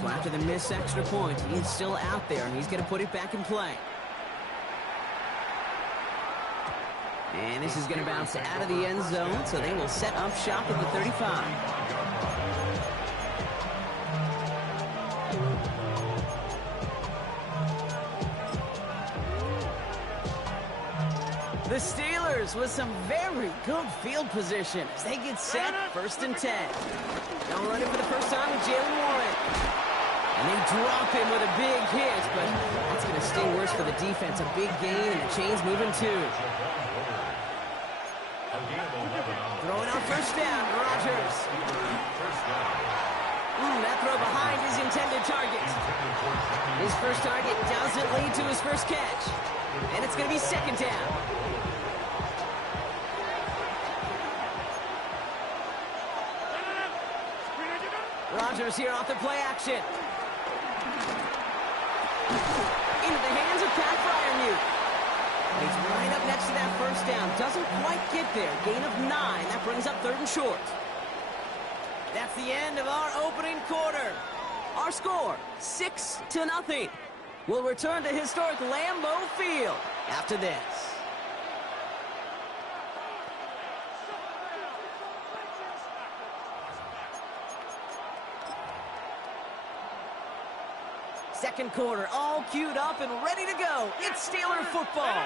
So after the missed extra point, he's still out there, and he's going to put it back in play. And this is going to bounce out of the end zone, so they will set up shop at the 35. The Steelers with some very good field position as they get set, 1st and 10. Now running for the first time with Jalen Warren. And they drop him with a big hit, but that's going to sting worse for the defense. A big gain, and the chain's moving too. Throwing on 1st down, Rodgers. That throw behind his intended target. His first target doesn't lead to his first catch. And it's going to be 2nd down. Rodgers here off the play action. Into the hands of Pat Fryermuth. He's right up next to that 1st down. Doesn't quite get there. Gain of 9. That brings up 3rd and short. That's the end of our opening quarter. Our score, 6-0. We'll return to historic Lambeau Field after this. Second quarter, all queued up and ready to go. It's Steeler football.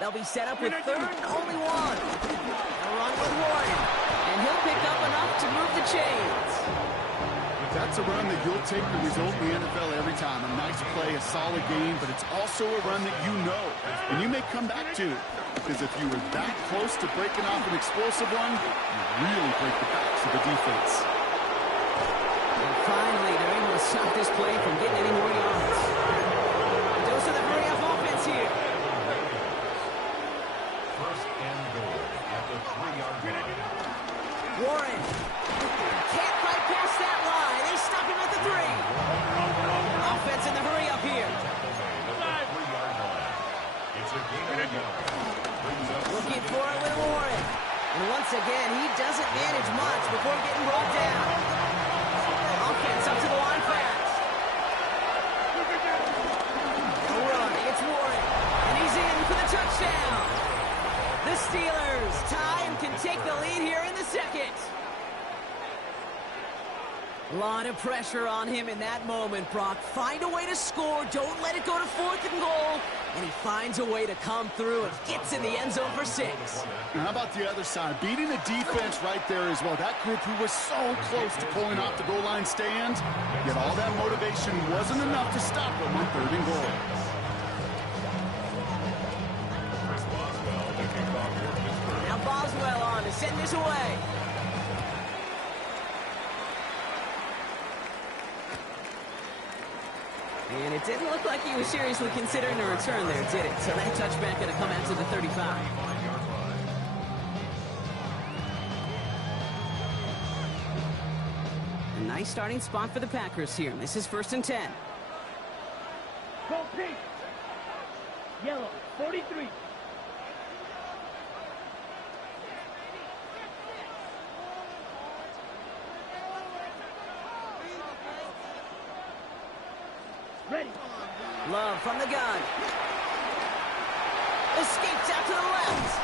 They'll be set up with 3rd and only 1. They'll run with Warren, and he'll pick up enough to move the chains. That's a run that you'll take the result in the NFL every time. A nice play, a solid game, but it's also a run that you know, and you may come back to. Because if you were that close to breaking off an explosive one, you really break the backs of the defense. And finally, they're able to stop this play from getting any more yards. A dose of the hurry-up offense here. 1st and goal at the 3-yard line. Warren can't quite pass that line. They stop him at the 3. Offense in the hurry-up here. It's a gain of 1. Looking for it with Warren. And once again, he doesn't manage much before getting brought down. Offense up to the line fast. No run. It's Warren. And he's in for the touchdown. The Steelers tie and can take the lead here in the 2nd. A lot of pressure on him in that moment, Brock. Find a way to score. Don't let it go to 4th and goal. And he finds a way to come through and gets in the end zone for 6. Now, how about the other side? Beating the defense right there as well. That group who was so close to pulling off the goal line stand, yet all that motivation wasn't enough to stop them on 3rd and goal. Now Boswell on to send this away. And it didn't look like he was seriously considering a return there, did it? So that touchback going to come out to the 35. A nice starting spot for the Packers here. This is 1st and 10. Go pink. Yellow, 43. Ready. Love from the gun. Escapes out to the left.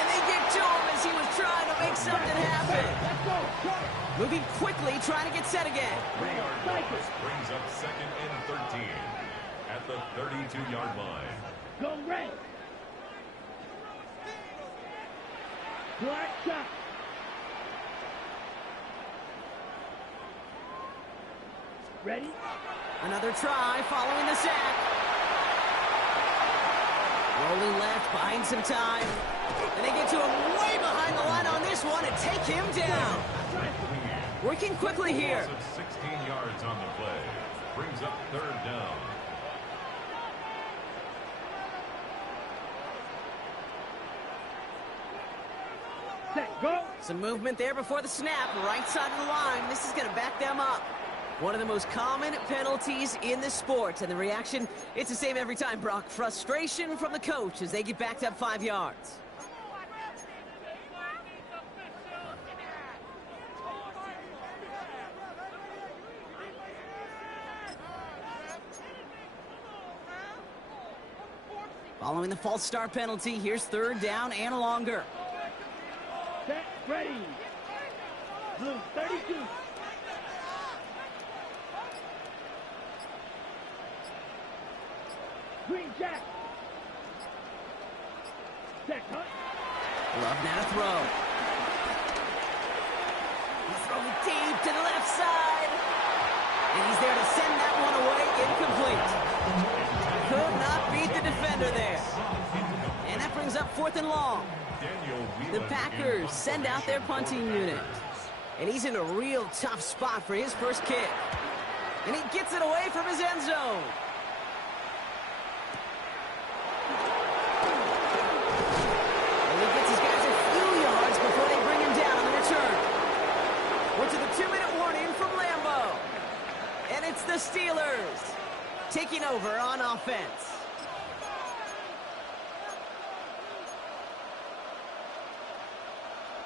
And they get to him as he was trying to make something happen. Moving quickly, trying to get set again. Brings up 2nd and 13 at the 32-yard line. Go red. Black shot. Ready? Another try following the sack. Rolling left, buying some time. And they get to him way behind the line on this one and take him down. Working quickly here. 16 yards on the play. Brings up 3rd down. Set, go. Some movement there before the snap. Right side of the line. This is going to back them up. One of the most common penalties in the sport. And the reaction, it's the same every time, Brock. Frustration from the coach as they get backed up 5 yards. Following the false start penalty, here's 3rd down and longer. Set, ready. Blue 32. Green Jack. Set, cut. Love now to throw. He's throwing deep to the left side. And he's there to send that one away, incomplete. Could not beat the defender there. And that brings up 4th and long. The Packers send out their punting unit. And he's in a real tough spot for his first kick. And he gets it away from his end zone. And he gets his guys a few yards before they bring him down on the return. We're to the 2-minute warning from Lambeau. And it's the Steelers taking over on offense.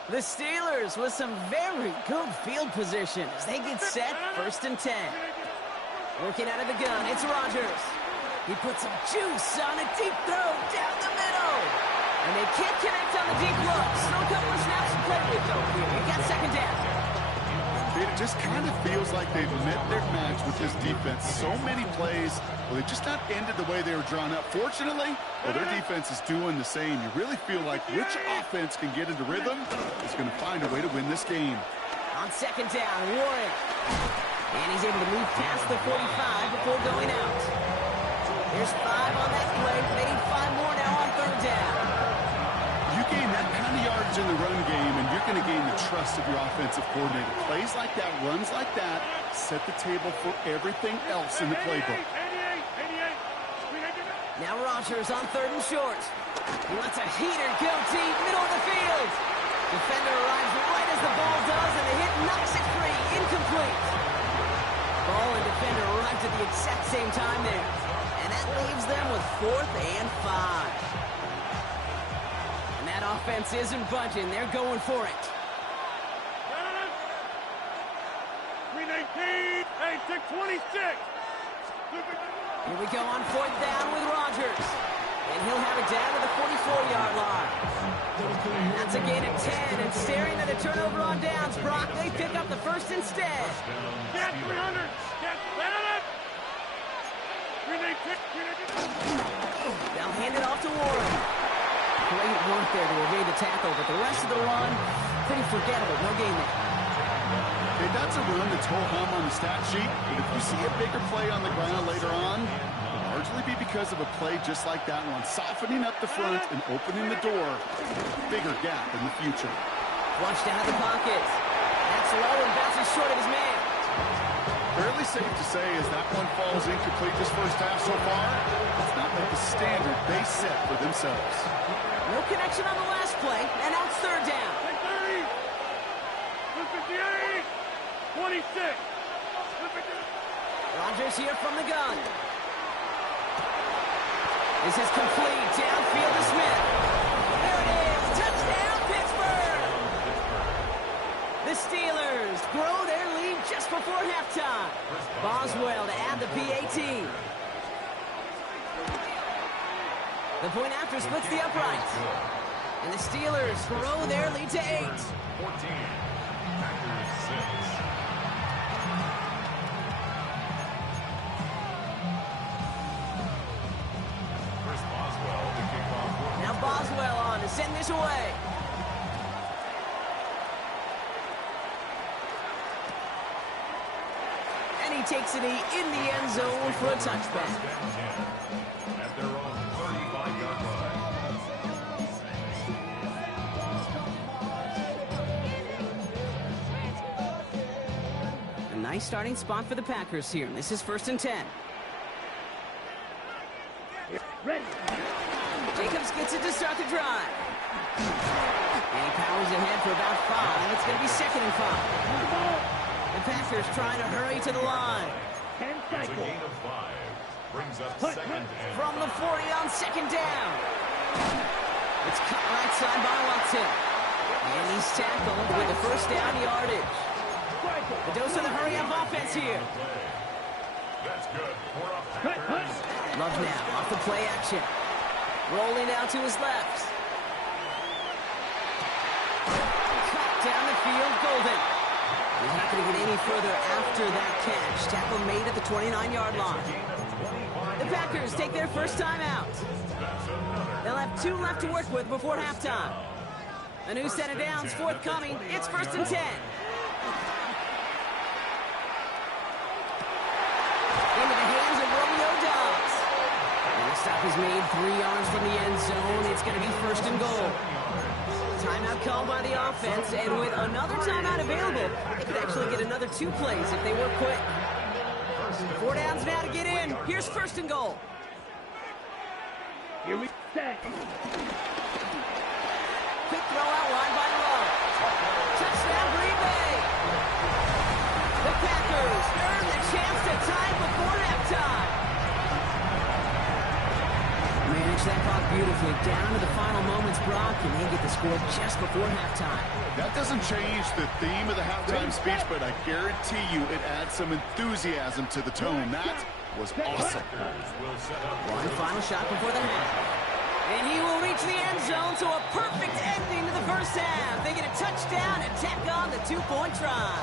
The Steelers with some very good field position as they get set, 1st and 10. Working out of the gun, it's Rodgers. He puts some juice on a deep throw down the middle. And they can't connect on the deep look. Still a couple of snaps to play with, though, here. We got 2nd down. It just kind of feels like they've met their match with this defense. So many plays, well, they just not ended the way they were drawn up. Fortunately, well, their defense is doing the same. You really feel like which offense can get into rhythm is going to find a way to win this game. On 2nd down, Warren. And he's able to move past the 45 before going out. There's 5 on that play. They need 5 more now on 3rd down. You gain that kind of yardage in the run game, and you're going to gain the trust of your offensive coordinator. Plays like that, runs like that, set the table for everything else in the playbook. Now Rodgers on 3rd and short. He wants a heater, go deep, middle of the field. Defender arrives right as the ball does, and the hit knocks it free, incomplete. Ball and defender arrived at the exact same time there. And that leaves them with 4th and 5. And that offense isn't budging. They're going for it. 319, hey, 626. Here we go on 4th down with Rodgers. And he'll have it down to the 44-yard line. That's a gain of 10, and staring at a turnover on downs, Brock, they pick up the 1st instead. Get 300. Get 319. They'll hand it off to Warren. Great work there to evade the tackle, but the rest of the run, pretty forgettable. No gain there. Okay, that's a run that's ho-hum on the stat sheet, but if you see a bigger play on the ground later on, it'll largely be because of a play just like that one, softening up the front and opening the door for a bigger gap in the future. Flushed out of the pocket. That's low and bounces short of his man. Fairly safe to say as that one falls incomplete this first half so far, it's not like the standard they set for themselves. No connection on the last play, and now it's 3rd down. 58, 26. Rodgers here from the gun. This is complete. Downfield to Smith. There it is. Touchdown, Pittsburgh. The Steelers grow their lead just before halftime. Boswell to add the PAT. The point after splits the upright. And the Steelers grow their lead to 8. 14. Packers 6. Chris Boswell to kick off. Now Boswell on to send this away. And he takes it in the end zone for a touchback. At their own 35-yard line. A nice starting spot for the Packers here. This is 1st and 10. Ready. Jacobs gets it to start the drive. And he powers ahead for about 5. It's going to be 2nd and 5. The Packers trying to hurry to the line. 10 It's a cycles. gain of 5. Brings up 2nd and From the 40 on 2nd down. It's cut right side by Watson. And he's tackled with the 1st down yardage. A dose of the hurry-up offense here. That's good. 4 up Packers. Love now off the play action. Rolling down to his left. Cut down the field, Golden. He's not going to get any further after that catch. Tackle made at the 29-yard line. The Packers take their first time out. They'll have 2 left to work with before halftime. A new set of downs forthcoming. It's 1st and 10. Into the hands of Romeo Dobbs. And the stop is made 3 yards from the end zone. It's going to be 1st and goal. Timeout called by the offense, and with another timeout available, they could actually get another 2 plays if they work quick. 4 downs now to get in. Here's 1st and goal. Here we set. Quick throw out wide by Love. Touchdown, Green Bay. The Packers earn the chance to tie before halftime. Manage that clock beautifully down to the final moments, Brock, and they get the score just before halftime. That doesn't change the theme of the halftime speech, but I guarantee you it adds some enthusiasm to the tone. That was awesome. One final shot before the half. And he will reach the end zone, so a perfect ending to the first half. They get a touchdown and tack on the 2-point try.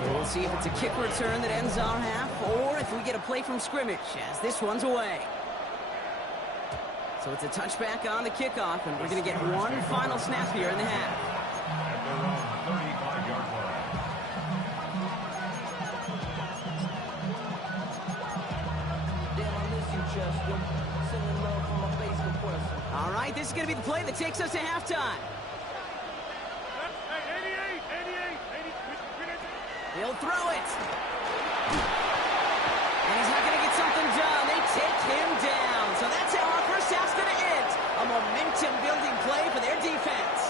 So we'll see if it's a kick return that ends our half, or if we get a play from scrimmage, as this one's away. So it's a touchback on the kickoff, and we're going to get one final snap here in the half. At their own 35-yard line. All right, this is going to be the play that takes us to halftime. Hey, 88. He'll throw it. And he's not going to get something done. They take him down. So that's how our first half's going to end. A momentum-building play for their defense.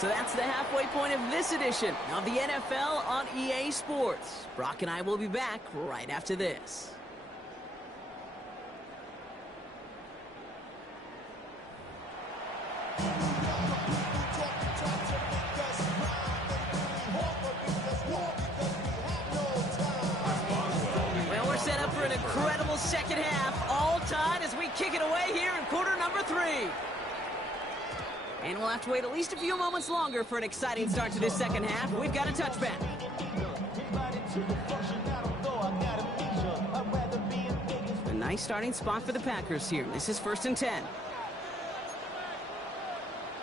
So that's the halfway point of this edition of the NFL on EA Sports. Brock and I will be back right after this. An incredible second half, all tied as we kick it away here in quarter number 3. And we'll have to wait at least a few moments longer for an exciting start to this second half. We've got a touchback. A nice starting spot for the Packers here. This is 1st and 10.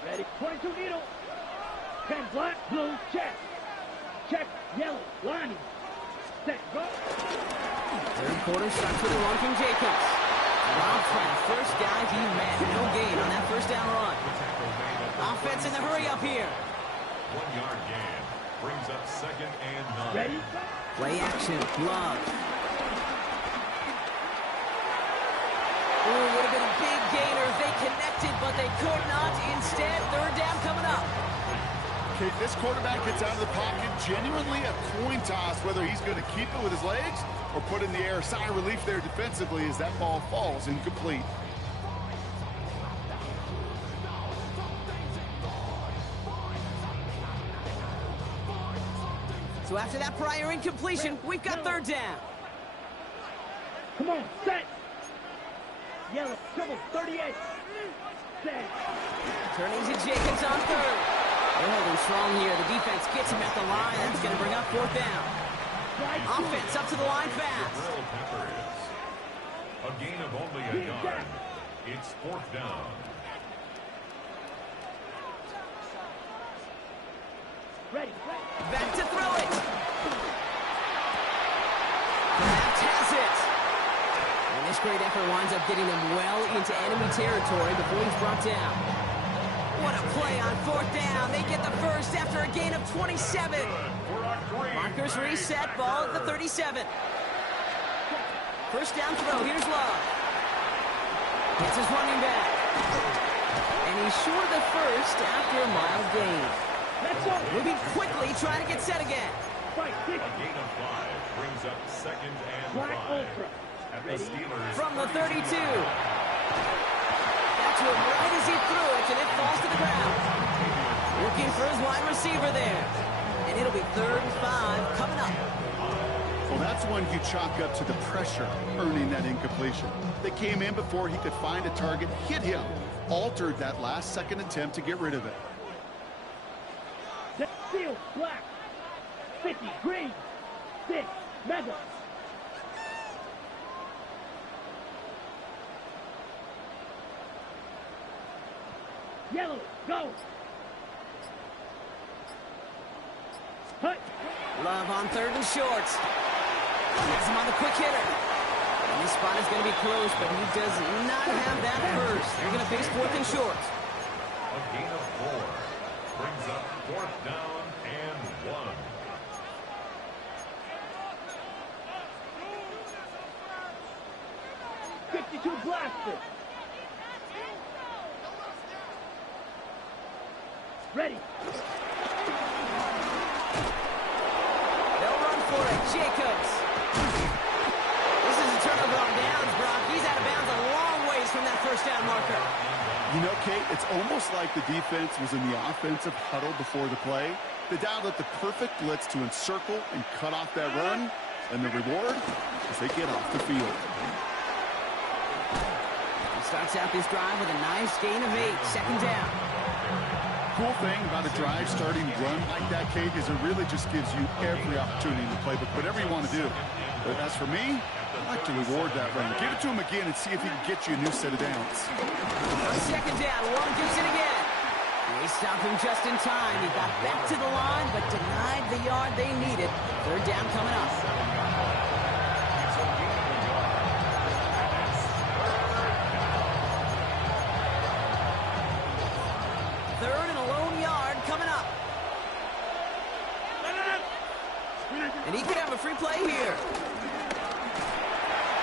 Ready, 22 needle. 10 black, blue, check. Check, yellow, lining. Set, go. Third quarter starts with a run from Jacobs. Wild trap, first down, he met. No gain on that first down run. Offense in the hurry up here. 1-yard gain brings up 2nd and 9. Ready? Play action, Love. Ooh, would have been a big gainer if they connected, but they could not. Instead, 3rd down coming up. Okay, this quarterback gets out of the pocket, genuinely a coin toss whether he's going to keep it with his legs or put in the air. Sigh of relief there defensively as that ball falls incomplete. So after that prior incompletion, we've got 3rd down. Come on, set. Yellow, double, 38. Set. Turning to Jacobs on 3rd. They're holding strong here. The defense gets him at the line. That's going to bring up 4th down. Offense up to the line fast. A gain of only a yard. It's 4th down. Ready. Back to throw it. That has it. And this great effort winds up getting him well into enemy territory before he's brought down. What a play on 4th down. They get the first after a gain of 27. Markers reset, ball at the 37. First down throw, here's Love. Gets his running back. And he's short of the first after a mild gain. Moving quickly, trying to get set again. A gain of 5 brings up 2nd and 5. At the Steelers' From the 32. Looking for his wide receiver there. And it'll be 3rd and 5 coming up. Well, that's one you chalk up to the pressure earning that incompletion. They came in before he could find a target, hit him, altered that last-second attempt to get rid of it. Steel, black. 50, green. 6, mega. Yellow, go. Hut. Love on 3rd and short. Has him on the quick hitter. And this spot is going to be close, but he does not have that first. They're going to face 4th and short. A gain of 4 brings up 4th down and 1. Blaster. Ready. They'll run for it. Jacobs. This is a turnover on downs, Brock. He's out of bounds a long ways from that first down marker. You know, Kate, it's almost like the defense was in the offensive huddle before the play. They dialed up the perfect blitz to encircle and cut off that run. And the reward is they get off the field. He starts out this drive with a nice gain of 8. Second down. Cool thing about a drive starting run like that, Kate, is it really just gives you every opportunity to play whatever you want to do. But as for me, I like to reward that run. Give it to him again and see if he can get you a new set of downs. Second down. Warren gets it again. They stopped him just in time. He got back to the line, but denied the yard they needed. Third down coming up. Third and a lone yard coming up. And he could have a free play here.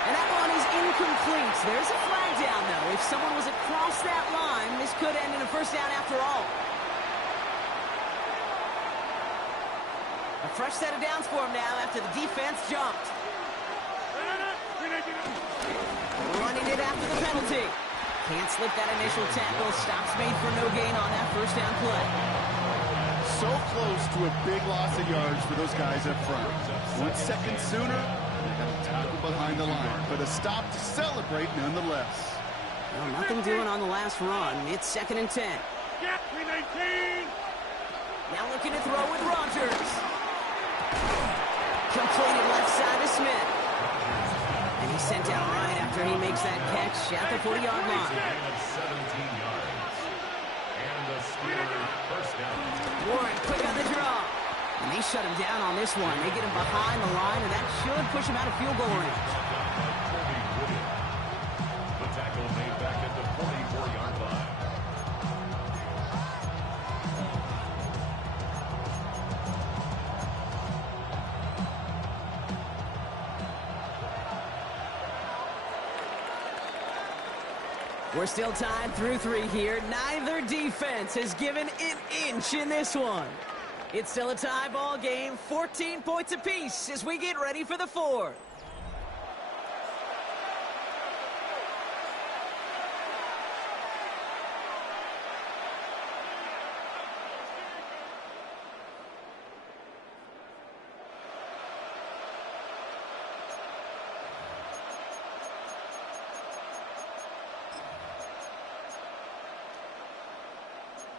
And that one is incomplete. There's a flag down, though. If someone was across that line, this could end in a first down after all. A fresh set of downs for him now after the defense jumped. Running it after the penalty. Can't slip that initial tackle. Stops made for no gain on that first down play. So close to a big loss of yards for those guys up front. 1 second sooner, they got a tackle behind the line. But a stop to celebrate nonetheless. Well, nothing doing on the last run. It's 2nd and 10. Now looking to throw with Rodgers. Completed left side to Smith. And he's sent out right after he makes that catch at the 40-yard line. 17 yards. And the Steelers first down. Warren quick on the draw. And they shut him down on this one. They get him behind the line, and that should push him out of field goal range. The tackle made back at the 44-yard line. We're still tied through 3 here. Neither defense has given an inch in this one. It's still a tie ball game, 14 points apiece as we get ready for the 4th.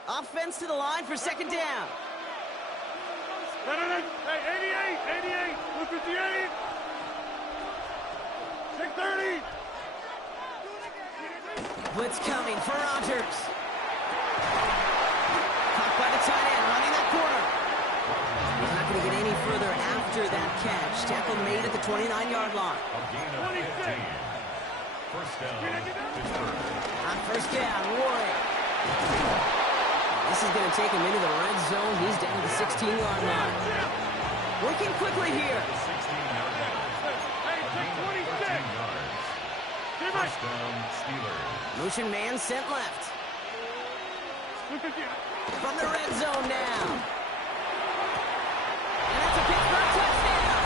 Offense to the line for second down. Hey, 88, look at the 8. 630. Blitz coming for Rodgers. Caught by the tight end, running that corner. He's not going to get any further after that catch. Tackle made at the 29-yard line. A gain of 15. First down, Pittsburgh. On first down, Warren. This is going to take him into the red zone. He's down to the 16-yard line. Working quickly here. The 16-yard line. A gain of 13 yards. First down, Steelers. Motion man sent left. From the red zone now. And that's a Pittsburgh touchdown.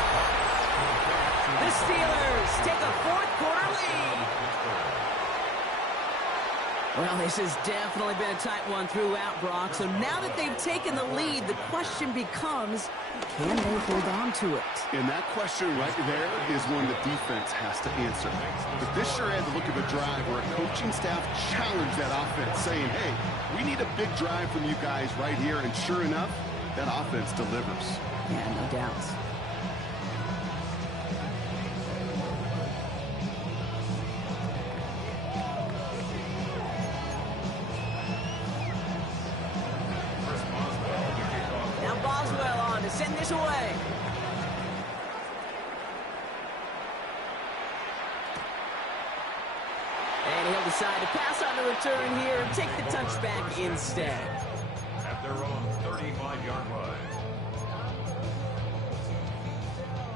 The Steelers take a 4th quarter lead. Well, this has definitely been a tight one throughout, Brock. So now that they've taken the lead, the question becomes, can they hold on to it? And that question right there is one the defense has to answer. But this sure had the look of a drive where a coaching staff challenged that offense, saying, hey, we need a big drive from you guys right here. And sure enough, that offense delivers. Yeah, no doubts. Send this away. And he'll decide to pass on the return here and take the touchback instead. At their own 35-yard line.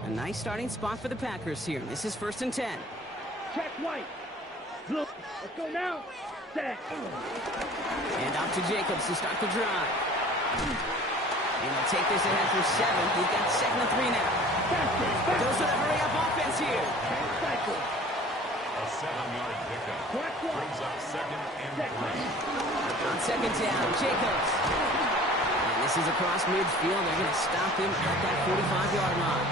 A nice starting spot for the Packers here. This is 1st and 10. Check White. Look. Let's go now. Set. And off to Jacobs to start the drive. And they'll take this ahead for 7. We've got 2nd and 3 now. Goes to the hurry-up offense here. A 7-yard pickup. Brings up 2nd and 3. On 2nd down, Jacobs. And this is across midfield. They're going to stop him at that 45-yard line.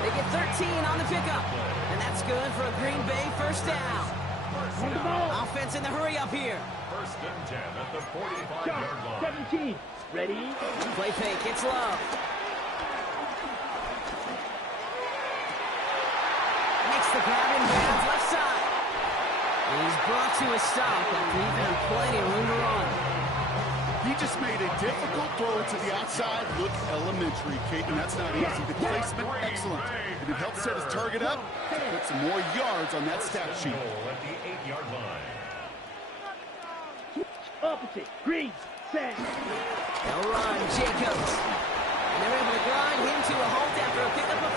They get 13 on the pickup. And that's good for a Green Bay 1st down. Offense in the hurry-up here. 1st and 10 at the 45-yard line. 17. Ready? Play fake. It's low. Makes the grab in bounds left side. And he's brought to a stop after he found plenty of room to run. He just made a difficult throw to the outside. Look elementary, Kate, and that's not easy. The placement, excellent. And it helped set his target up to put some more yards on that stat sheet. At the 8-yard line. Opposite. Green. Set. They'll run, Jacobs. And they're able to grind him to a halt after a pickup of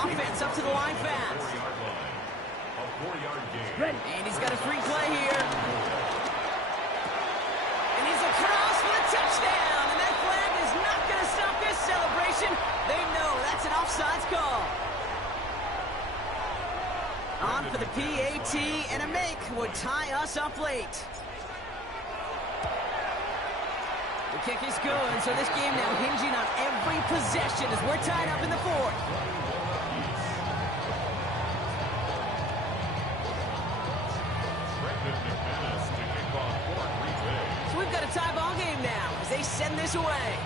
4. Offense up to the line fast. 4-yard line. A 4-yard gain. Ready. And he's got a free play here. And he's across for the touchdown. And that flag is not going to stop this celebration. They know that's an offsides call. On for the PAT, and a make would tie us up late. The kick is good, so this game now hinging on every possession as we're tied up in the 4th. So we've got a tie ball game now as they send this away.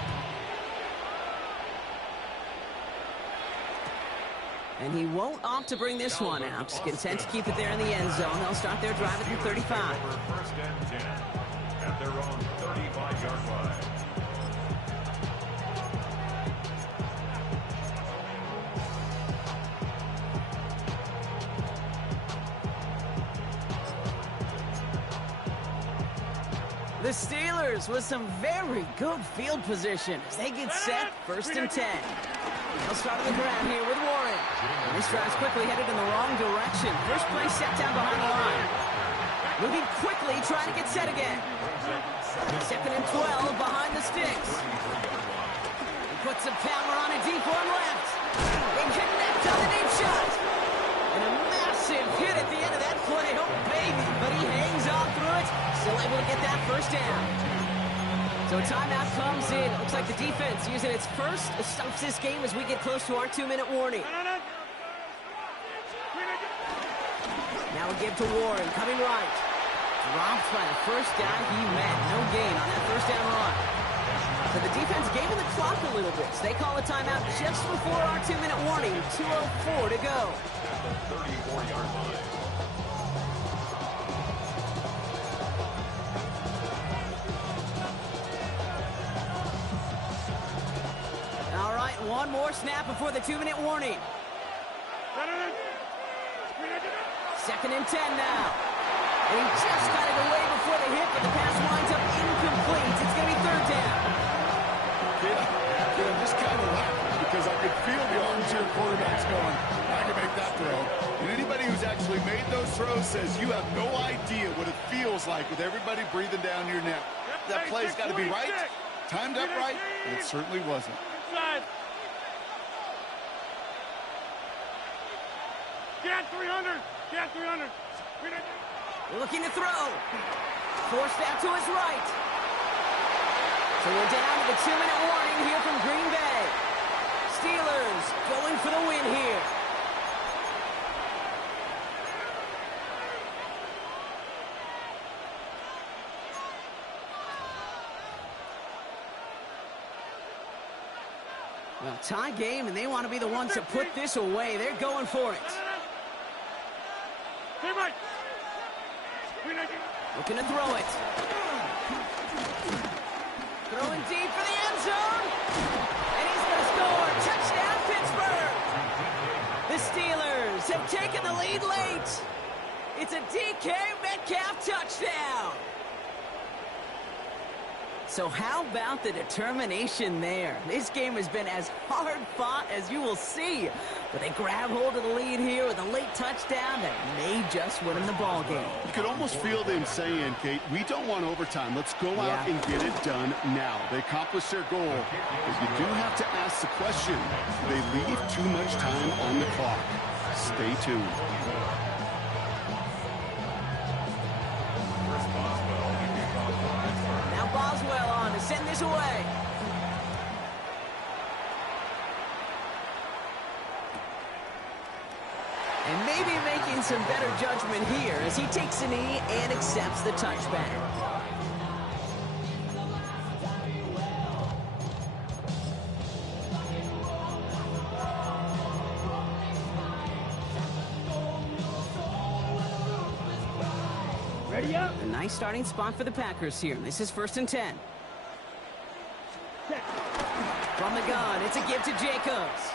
And he won't opt to bring this one out. Content to keep it there in the end zone. They'll start their drive at the 35. 1st and 10 at their own 35-yard line. The Steelers with some very good field position as they get set 1st and 10. They'll start on the ground here with Warren. And this drive's quickly headed in the wrong direction. First play set down behind the line. Moving quickly, trying to get set again. 2nd and 12 behind the sticks. He puts some power on a deep one left. They connect on the deep shot. And a massive hit at the end of that play. Oh, baby. But he hangs on through it. Still able to get that 1st down. So timeout comes in. Looks like the defense using its first stops this game as we get close to our 2-minute warning. Now we give to Warren, coming right. Dropped by the first guy he met. No gain on that 1st down run. So the defense gave him the clock a little bit. So they call a timeout just before our 2-minute warning. 2:04 to go. At the 34-yard line. All right, one more snap before the 2-minute warning. 2nd and 10 now. And he just got it away before the hit, but the pass winds up incomplete. It's going to be 3rd down. I'm just kind of laughing because I could feel the armchair quarterbacks going, I can make that throw. And anybody who's actually made those throws says you have no idea what it feels like with everybody breathing down your neck. That play's got to be right, timed up right, and it certainly wasn't. Get 300! Get 300! Looking to throw. Forced out to his right. So we're down to the 2-minute warning here from Green Bay. Steelers going for the win here. Well, tie game, and they want to be the ones to put this away. They're going for it. Looking to throw it. Throwing deep for the end zone. And he's going to score. Touchdown, Pittsburgh. The Steelers have taken the lead late. It's a DK Metcalf touchdown. So how about the determination there? This game has been as hard fought as you will see. But they grab hold of the lead here with a late touchdown that may just win them the ball game. You could almost feel them saying, Kate, we don't want overtime. Let's go out and get it done now. They accomplished their goal. But you do have to ask the question, do they leave too much time on the clock? Stay tuned. Boswell on to send this away. And maybe making some better judgment here as he takes a knee and accepts the touchback. Ready up. A nice starting spot for the Packers here. This is 1st and 10. From the gun, it's a give to Jacobs.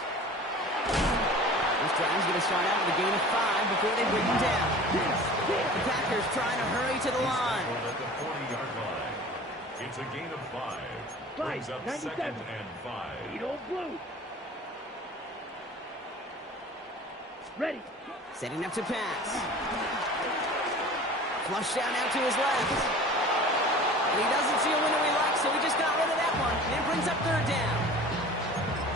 This drive's going to start out with a gain of 5 before they bring him down. The Packers trying to hurry to the line. At the 40-yard line. It's a gain of 5. Brings up 97. 2nd and 5. Eat old blue. Ready. Setting up to pass. Flush down out to his left. And he doesn't see a window he likes, so he just got rid of that one. And brings up 3rd down.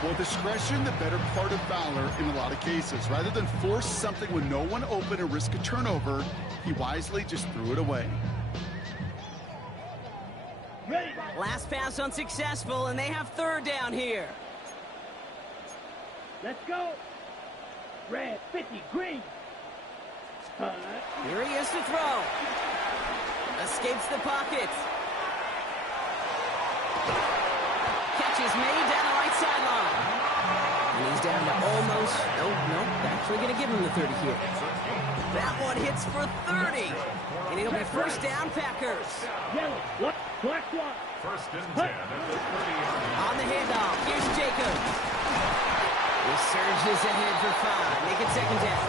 Well, discretion, the better part of valor in a lot of cases. Rather than force something with no one open and risk a turnover, he wisely just threw it away. Ready. Last pass unsuccessful, and they have 3rd down here. Let's go. Red 50, green. Here he is to throw. Escapes the pocket. Catch is made down the right sideline. And he's down to almost, nope, actually going to give him the 30 here. That one hits for 30. And it'll be 1st down, Packers. Yellow, what? Black one. 1st and 10 at the 30-yard line. On the handoff, here's Jacobs. He surges ahead for 5. Make it 2nd down.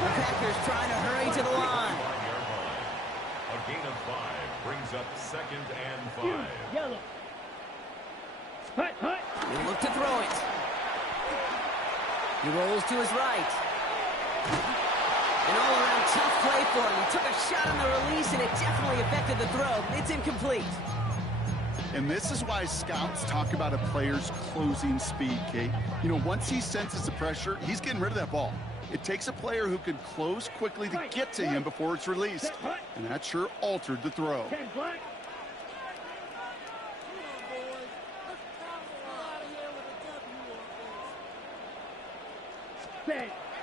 The Packers trying to hurry to the line. A gain of 5 brings up 2nd and 5. Yellow. Hut. He'll look to throw it. He rolls to his right. An all-around tough play for him. He took a shot on the release, and it definitely affected the throw. It's incomplete. And this is why scouts talk about a player's closing speed, Kate. You know, once he senses the pressure, he's getting rid of that ball. It takes a player who can close quickly to get to him before it's released. And that sure altered the throw. 10 black.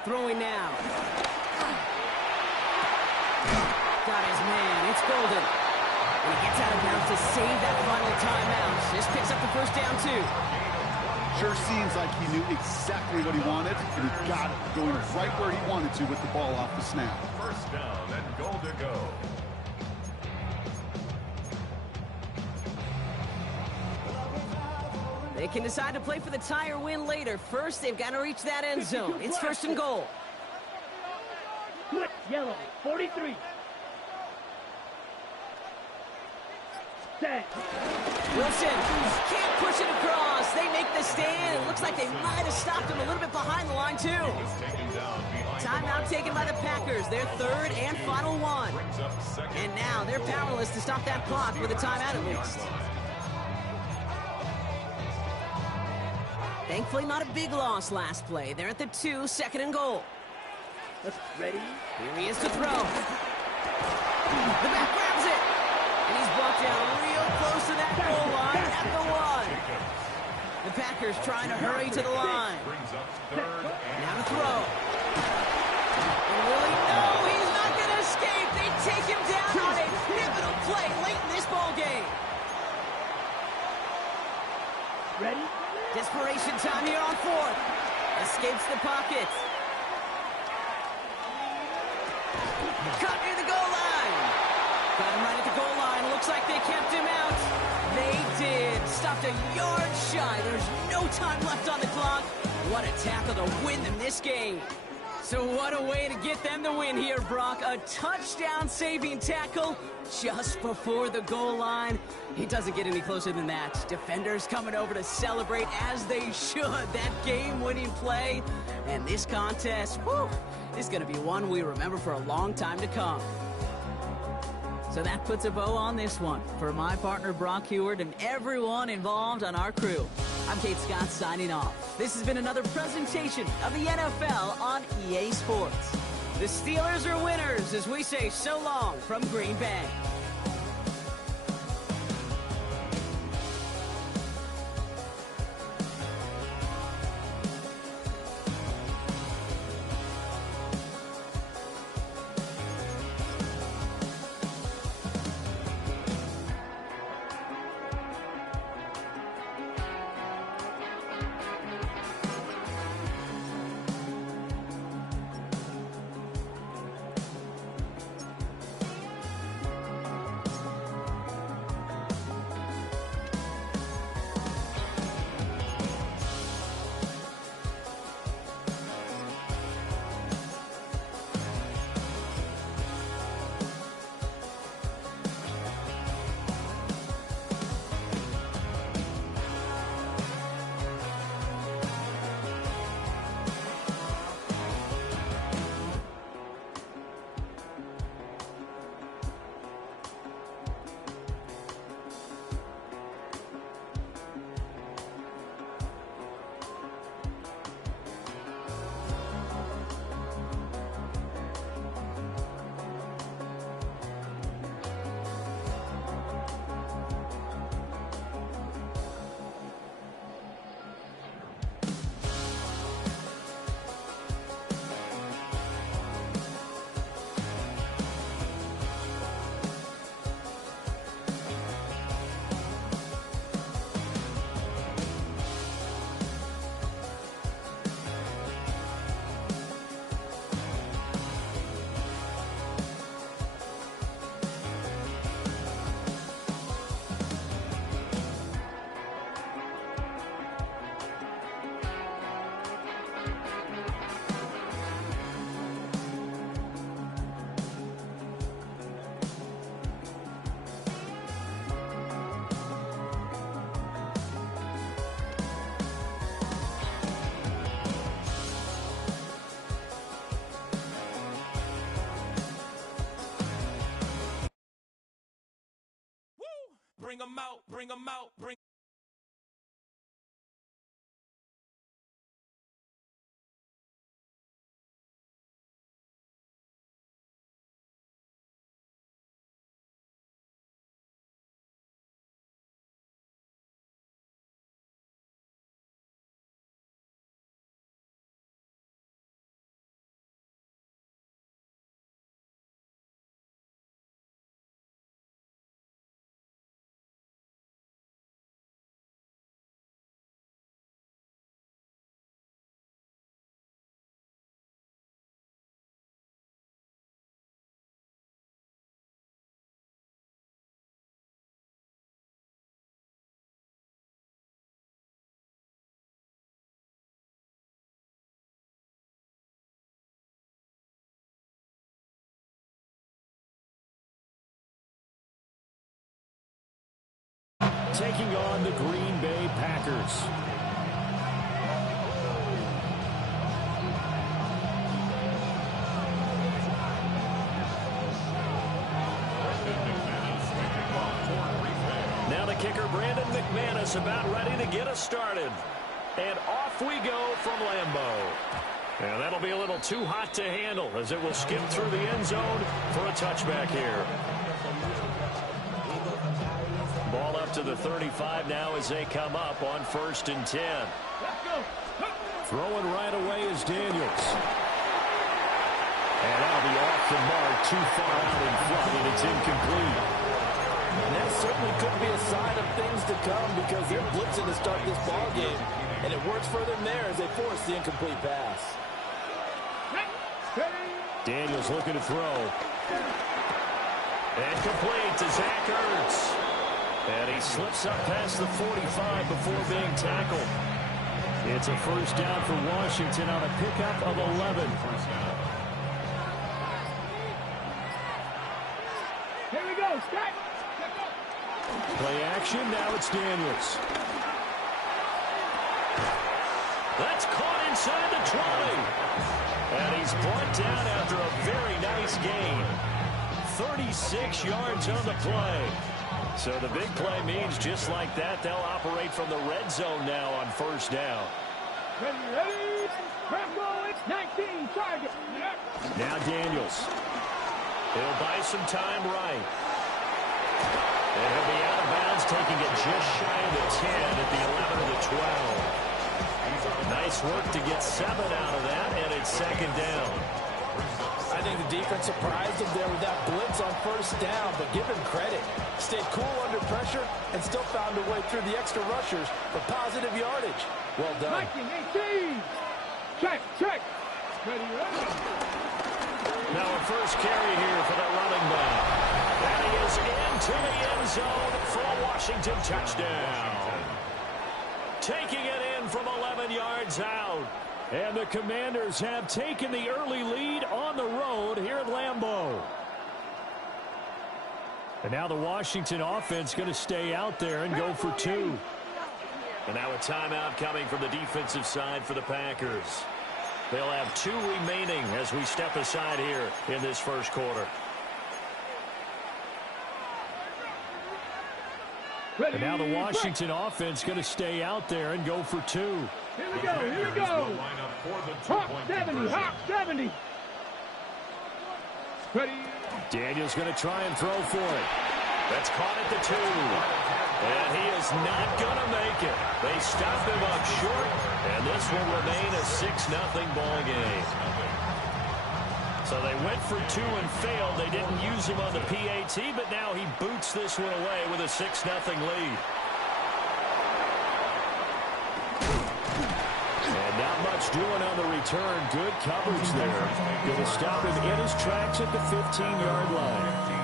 Throwing now. Got his man. It's Golden. And he gets out of bounds to save that final timeout. This picks up the 1st down, too. Sure seems like he knew exactly what he wanted, and he got it, going right where he wanted to with the ball off the snap. 1st down and goal to go. They can decide to play for the tie or win later. First, they've got to reach that end zone. It's 1st and goal. Split yellow, 43. Set. Wilson can't push it across. They make the stand. It looks like they might have stopped him a little bit behind the line, too. Timeout taken by the Packers. Their 3rd and final one. And now they're powerless to stop that clock with a timeout at least. Thankfully, not a big loss last play. They're at the 2, 2nd and goal. Ready. Here he is to throw. The back grabs it. And he's brought down real close to that goal line at the 1. The Packers trying to hurry to the line. Now to throw. And Willie, no, he's not going to escape. They take him down on a pivotal play late in this ball game. Ready? Desperation time here on 4th. Escapes the pocket. Cut near the goal line. Got him right at the goal line. Looks like they kept him out. They did. Stopped a yard shy. There's no time left on the clock. What a tackle to win them this game. So what a way to get them the win here, Brock. A touchdown-saving tackle just before the goal line. It doesn't get any closer than that. Defenders coming over to celebrate as they should. That game-winning play. And this contest, whew, is going to be one we remember for a long time to come. So that puts a bow on this one. For my partner, Brock Heward, and everyone involved on our crew, I'm Kate Scott signing off. This has been another presentation of the NFL on EA Sports. The Steelers are winners as we say so long from Green Bay. Bring 'em out, bring 'em out, bring taking on the Green Bay Packers. Now the kicker, Brandon McManus, about ready to get us started. And off we go from Lambeau. And that'll be a little too hot to handle as it will skip through the end zone for a touchback here. Ball up to the 35 now as they come up on 1st and 10. Throwing right away is Daniels. And that'll be off the mark, too far out in front, and it's incomplete. And that certainly could be a sign of things to come because they're blitzing to start this ball game. And it works for them there as they force the incomplete pass. Daniels looking to throw. And complete to Zach Ertz. And he slips up past the 45 before being tackled. It's a 1st down for Washington on a pickup of 11. Here we go, Scott. Play action, now it's Daniels. That's caught inside the 20. And he's brought down after a very nice gain. 36 yards on the play. So the big play means just like that, they'll operate from the red zone now on 1st down. Ready? Bravo, 19, target. Now Daniels. He'll buy some time right. And he'll be out of bounds, taking it just shy of the 10 at the 11 of the 12. Nice work to get 7 out of that, and it's 2nd down. I think the defense surprised him there with that blitz on 1st down, but give him credit. Stayed cool under pressure and still found a way through the extra rushers for positive yardage. Well done. 19, 18. Check. Ready. Now a first carry here for the running back. And he is into the end zone for a Washington touchdown. Taking it in from 11 yards out. And the Commanders have taken the early lead on the road here at Lambeau. And now the Washington offense going to stay out there and go for 2. And now a timeout coming from the defensive side for the Packers. They'll have 2 remaining as we step aside here in this 1st quarter. And now the Washington offense going to stay out there and go for 2. Here we go. Hawk 70. Ready. Daniels going to try and throw for it. That's caught at the 2. And he is not going to make it. They stop him up short, and this will remain a 6-0 ball game. So they went for 2 and failed. They didn't use him on the PAT, but now he boots this one away with a 6-0 lead. And not much doing on the return. Good coverage there. Going to stop him in his tracks at the 15-yard line.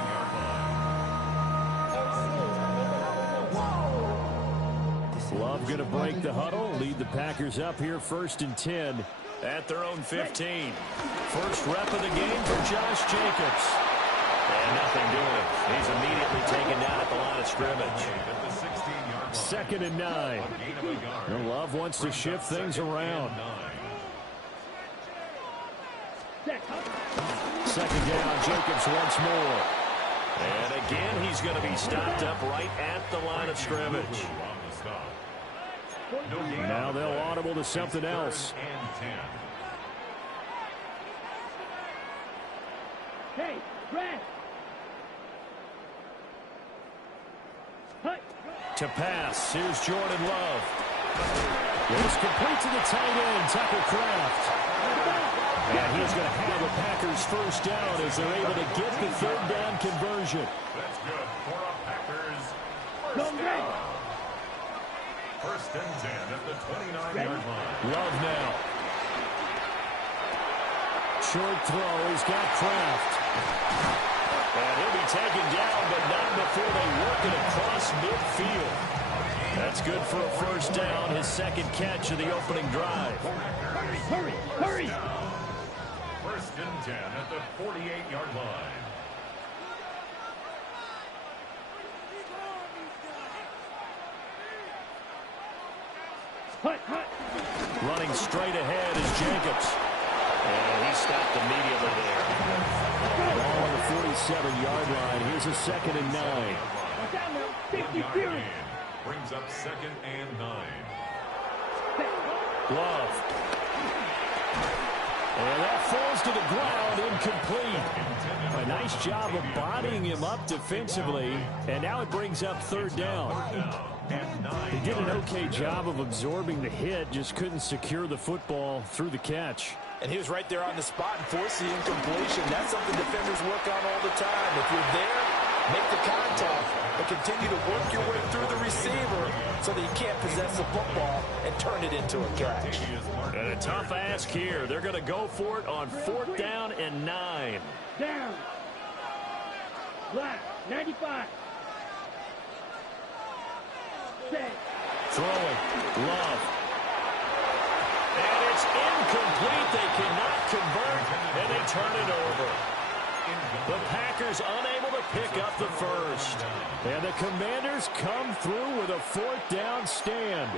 Love going to break the huddle, lead the Packers up here 1st and 10 at their own 15. First rep of the game for Josh Jacobs. And nothing doing. He's immediately taken down at the line of scrimmage. 2nd and 9. And Love wants to shift things around. 2nd down, Jacobs once more. And again, he's going to be stopped up right at the line of scrimmage. Now they'll audible to something else. Hey, Brad. To pass, here's Jordan Love. It's complete to the tight end, Tucker Kraft. And he's going to have the Packers 1st down as they're able to get the 3rd down conversion. That's good for a Packers 1st down. 1st and 10 at the 29-yard line. Love now. Short throw. He's got Kraft. And he'll be taken down, but not before they work it across midfield. That's good for a 1st down, his 2nd catch of the opening drive. Hurry. 1st and 10 at the 48-yard line. Running straight ahead is Jacobs. And he stopped immediately there. Ball on the 47-yard line. Here's a 2nd and 9. 1-yard gain brings up 2nd and 9. Love. And that falls to the ground, incomplete. A nice job of bodying him up defensively, and now it brings up third down. He did an okay job of absorbing the hit, just couldn't secure the football through the catch. And he was right there on the spot and forced the incompletion. That's something defenders work on all the time. If you're there, make the contact, but continue to work your way through the receiver so that you can't possess the football and turn it into a catch. And a tough ask here. They're going to go for it on 4th down and 9. Down. Black, 95. Set. Throwing. Love. And it's incomplete. They cannot convert, and they turn it over. The Packers unable to pick up the first. And the Commanders come through with a 4th down stand.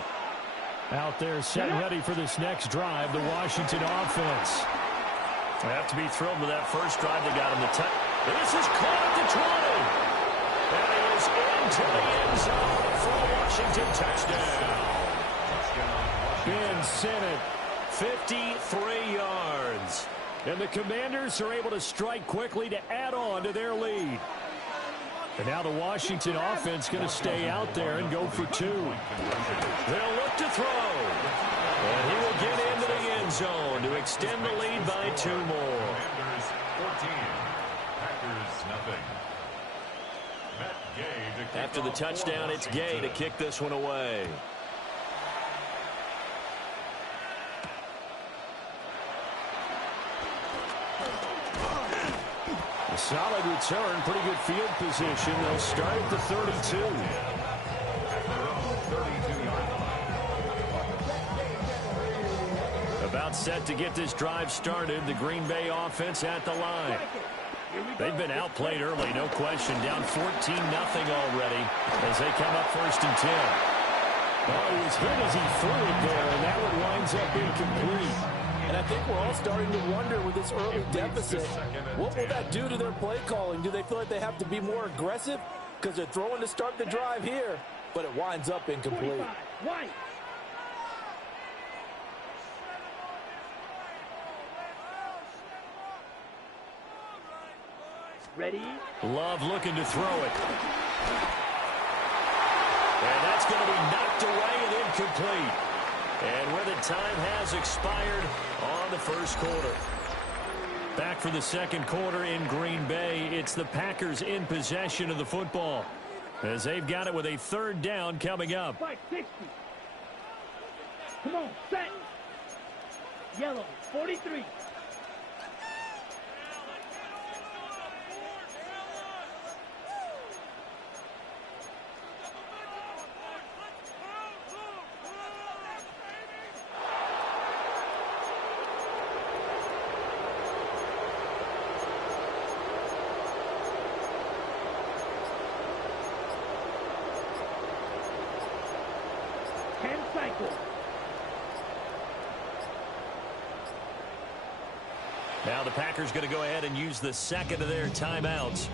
Out there set ready for this next drive, the Washington offense. They have to be thrilled with that first drive that got him the touch. This is caught at the 20. And he is into the end zone for a Washington touchdown. Ben Sinnott, 53 yards. And the Commanders are able to strike quickly to add on to their lead. And now the Washington offense going to stay out there and go for 2. They'll look to throw. And he will get into the end zone to extend the lead by 2 more. Commanders 14, Packers nothing. After the touchdown, it's Gay to kick this one away. A solid return, pretty good field position. They'll start at the 32. About set to get this drive started. The Green Bay offense at the line. They've been outplayed early, no question. Down 14-0 already as they come up 1st and 10. Oh, he was hit as he threw it there, and that one winds up incomplete. And I think we're all starting to wonder with this early deficit, what will that do to their play calling? Do they feel like they have to be more aggressive? Because they're throwing to start the drive here, but it winds up incomplete. White. Ready? Love looking to throw it. And that's going to be knocked away and incomplete. And where the time has expired on the first quarter. Back for the second quarter in Green Bay. It's the Packers in possession of the football, as they've got it with a 3rd down coming up. 560. Come on, set. Yellow, 43. Now the Packers going to go ahead and use the second of their timeouts.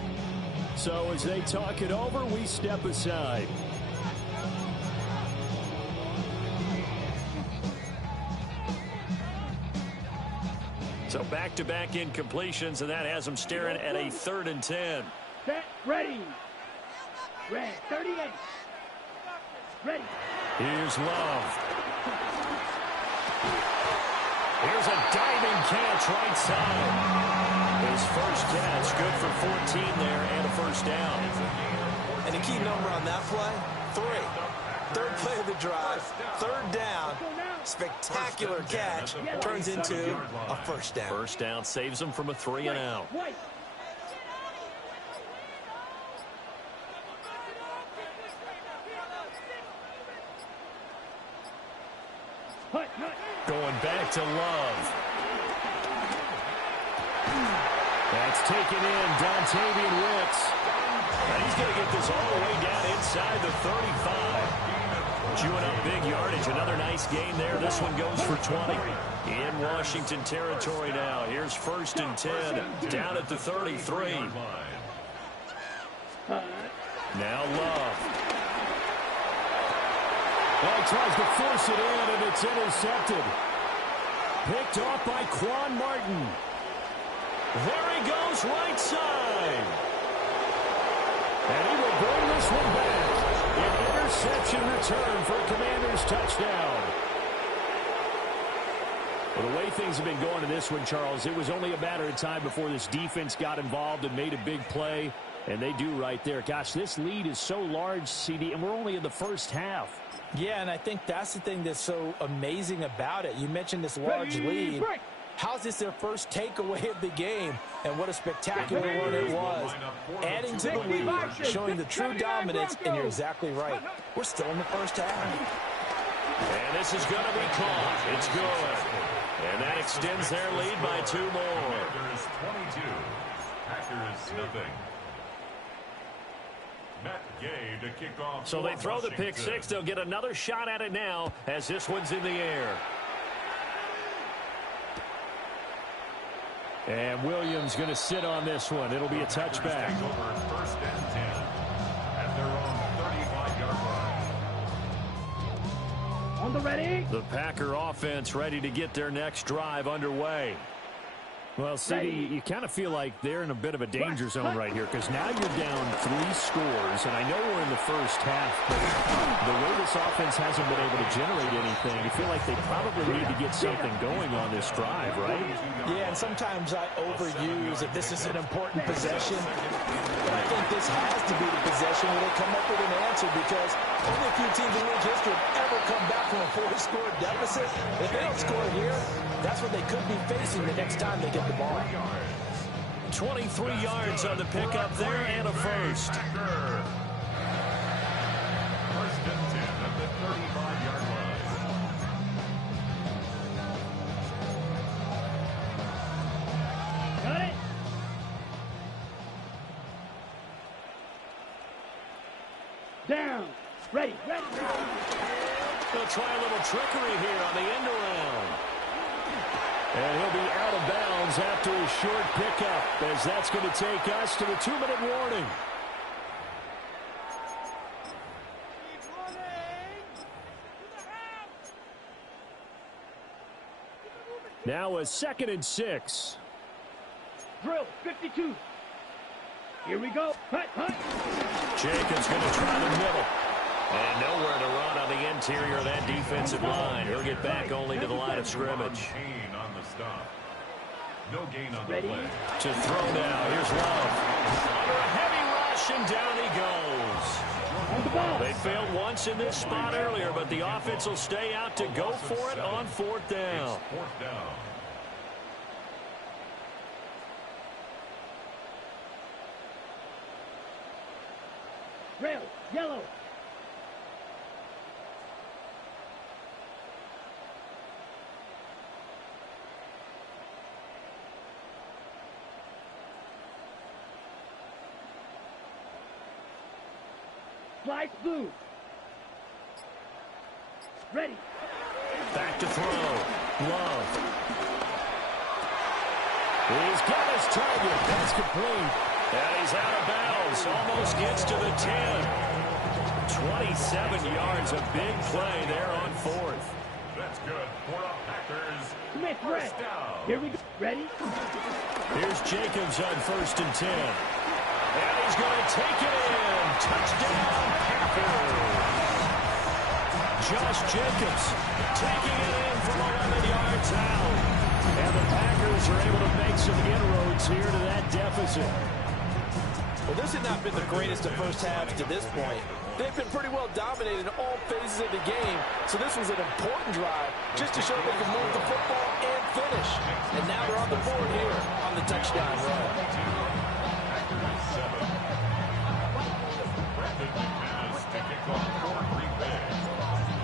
So as they talk it over, we step aside. So back-to-back incompletions, and that has them staring at a 3rd and 10. Set, ready. Red, 38. Ready. Here's Love. Here's a diving catch right side. His first catch, good for 14 there and a 1st down. And the key number on that play, 3. 3rd play of the drive, 3rd down. Spectacular catch turns into a 1st down. 1st down saves them from a 3 and out. Going back to Love. That's taken in, Dontavian Wicks. And he's going to get this all the way down inside the 35. Chewing up big yardage. Another nice gain there. This one goes for 20. In Washington territory now. Here's 1st and 10. Down at the 33. Now Love. Well, he tries to force it in, and it's intercepted. Picked off by Quan Martin. There he goes right side. And he will bring this one back. An interception return for a Commanders touchdown. Well, the way things have been going in this one, Charles, it was only a matter of time before this defense got involved and made a big play. And they do right there. Gosh, this lead is so large, CD, and we're only in the first half. Yeah, and I think that's the thing that's so amazing about it. You mentioned this large lead. How's this their first takeaway of the game? And what a spectacular run it was. Adding to the lead, showing the true dominance, and you're exactly right. We're still in the first half. And this is going to be caught. It's good. And that extends their lead by 2 more. Packers 22. Packers nothing. Matt Gay to kick off. So they throw the pick six. They'll get another shot at it now as this one's in the air. And Williams going to sit on this one. It'll be a touchback. Take over first and 10 at their own 35-yard line. On the ready. The Packer offense ready to get their next drive underway. Well, CD, you kind of feel like they're in a bit of a danger zone right here because now you're down 3 scores, and I know we're in the first half, but the way this offense hasn't been able to generate anything, you feel like they probably need to get something going on this drive, right? Yeah, and sometimes I overuse that this is an important possession, but I think this has to be the possession where they come up with an answer because only a few teams in league history have ever come back from a 4-score deficit. If they don't score here, that's what they could be facing the next time they get the ball. 23 yards on the pickup there and a first. First and 10 at the 35-yard line. Got it. Down. Ready. Ready. They'll try a little trickery here on the end around. And he'll be out of bounds after a short pickup, as that's going to take us to the 2-minute warning. Now a 2nd and 6. Drill. 52. Here we go. Hut, hut. Jacobs going to try the middle. And nowhere to run on the interior of that defensive line. He'll get back only to the line of scrimmage. Gain on the stop. No gain on the Ready. play. To throw now. Here's Love. Under a heavy rush, and down he goes. On the ball. They failed once in this spot earlier, but the offense will stay out to go for it on 4th down. It's 4th down. Rail. Yellow. Slice blue. Ready. Back to throw. Love. He's got his target. That's complete. And he's out of bounds. Almost gets to the 10. 27 yards. A big play there on 4th. That's good for the Packers. Smith, red. First down. Here we go. Ready. Here's Jacobs on 1st and 10. And he's going to take it in. Touchdown, Packers. Josh Jacobs taking it in from 11 yards out. And the Packers are able to make some inroads here to that deficit. Well, this had not been the greatest of first halves to this point. They've been pretty well dominated in all phases of the game, so this was an important drive just to show they can move the football and finish. And now they're on the board here on the touchdown run.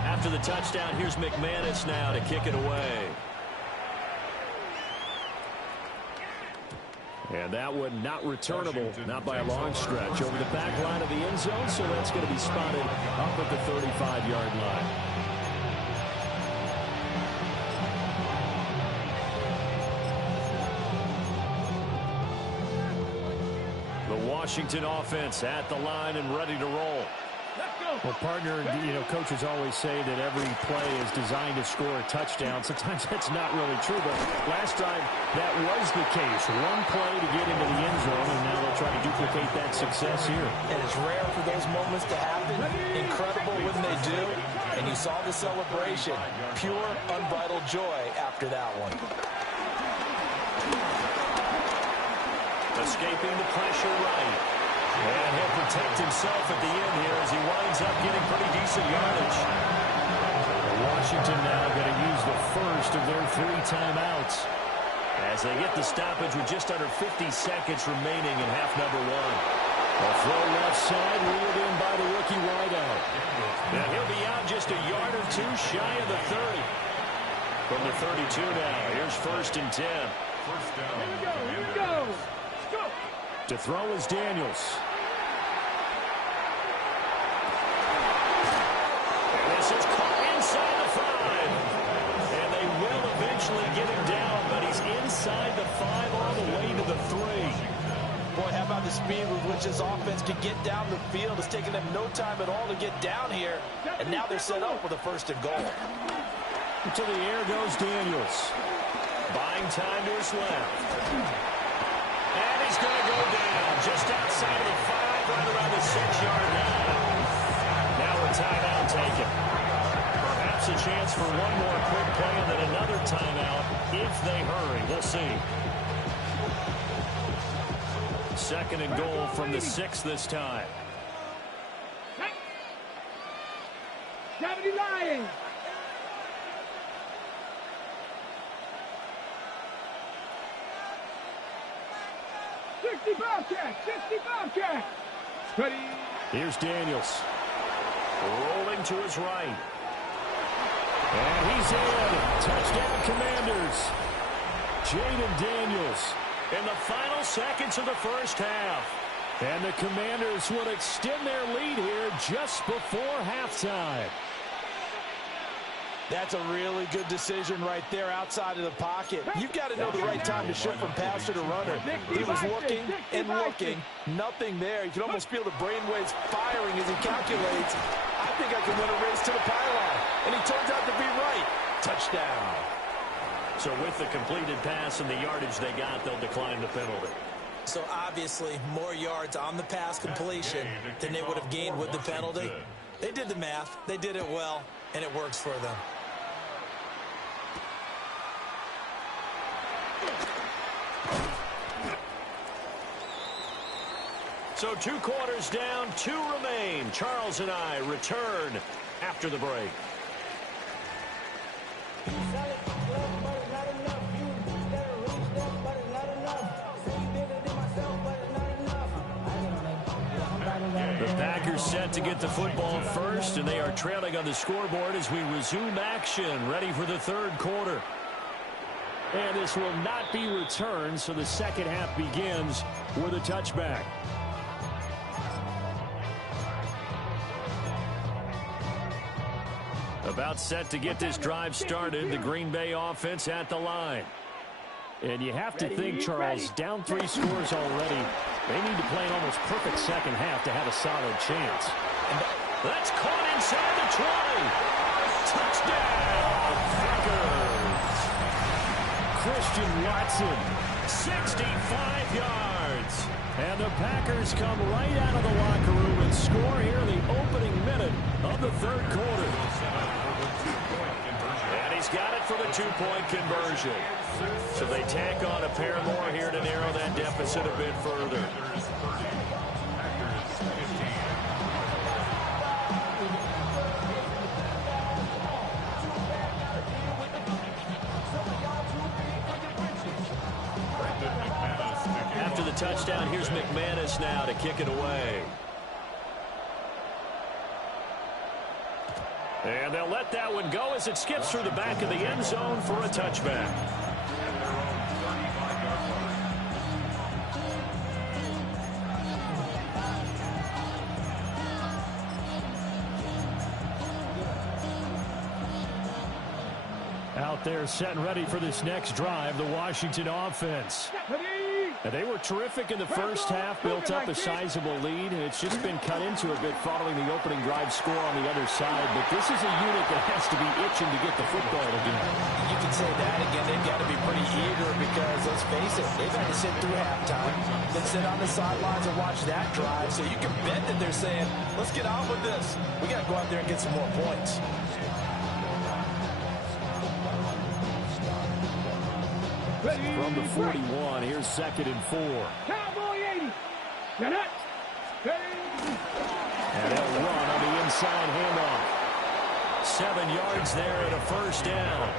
After the touchdown, here's McManus now to kick it away. And that one not returnable, not by a long stretch, over the back line of the end zone, so that's going to be spotted up at the 35-yard line. The Washington offense at the line and ready to roll. Well, partner, coaches always say that every play is designed to score a touchdown. Sometimes that's not really true, but last time that was the case. One play to get into the end zone, and now they'll try to duplicate that success here. And it's rare for those moments to happen. Incredible when they do. And you saw the celebration. Pure, unbridled joy after that one. Escaping the pressure right. And he'll protect himself at the end here as he winds up getting pretty decent yardage. Washington now going to use the first of their 3 timeouts as they get the stoppage with just under 50 seconds remaining in half number 1. A throw left side, reeled in by the rookie wideout. And he'll be out just a yard or 2 shy of the 30. From the 32 now, here's 1st and 10. First down. Here we go. Let's go. To throw is Daniels. And this is caught inside the 5. And they will eventually get him down, but he's inside the 5 all the way to the 3. Boy, how about the speed with which this offense can get down the field? It's taken them no time at all to get down here. And now they're set up with a 1st and goal. To the air goes Daniels. Buying time to his left. And he's going to go down just outside of the 5, right around the 6-yard line. Now a timeout taken. Perhaps a chance for one more quick play and then another timeout if they hurry. We'll see. 2nd and goal from the 6 this time. 70 Lions. Bobcat. Ready. Here's Daniels. Rolling to his right. And he's in. Touchdown, Commanders. Jaden Daniels in the final seconds of the first half. And the Commanders would extend their lead here just before halftime. That's a really good decision right there outside of the pocket. You've got to know the right time to shift from passer to runner. He was looking and looking. Nothing there. You can almost feel the brainwaves firing as he calculates. I think I can win a race to the pylon. And he turns out to be right. Touchdown. So with the completed pass and the yardage they got, they'll decline the penalty. So obviously more yards on the pass completion than they would have gained with the penalty. They did the math. They did it well, and it works for them. So 2 quarters down, 2 remain. Charles and I return after the break. The Packers set to get the football first, and they are trailing on the scoreboard as we resume action, ready for the 3rd quarter. And this will not be returned, so the second half begins with a touchback. About set to get this drive started, the Green Bay offense at the line. And you have to think, Charles, down 3 scores already. They need to play an almost perfect second half to have a solid chance. And that's caught inside the 20. Touchdown, Packers. Christian Watson, 65 yards. And the Packers come right out of the locker room and score here in the opening minute of the 3rd quarter. And he's got it for the 2-point conversion. So they tack on a pair more here to narrow that deficit a bit further. After the touchdown, here's McManus now to kick it away. And they'll let that one go as it skips through the back of the end zone for a touchback. Out there set and ready for this next drive, the Washington offense. And they were terrific in the first half, built up a sizable lead, and it's just been cut into a bit following the opening drive score on the other side. But this is a unit that has to be itching to get the football again. You can say that again. They've got to be pretty eager because, let's face it, they've had to sit through halftime, then sit on the sidelines and watch that drive. So you can bet that they're saying, let's get on with this. We got to go out there and get some more points. From the 41, here's 2nd and 4. Cowboy 80. Get up. And they'll run on the inside handoff. 7 yards there and a first down.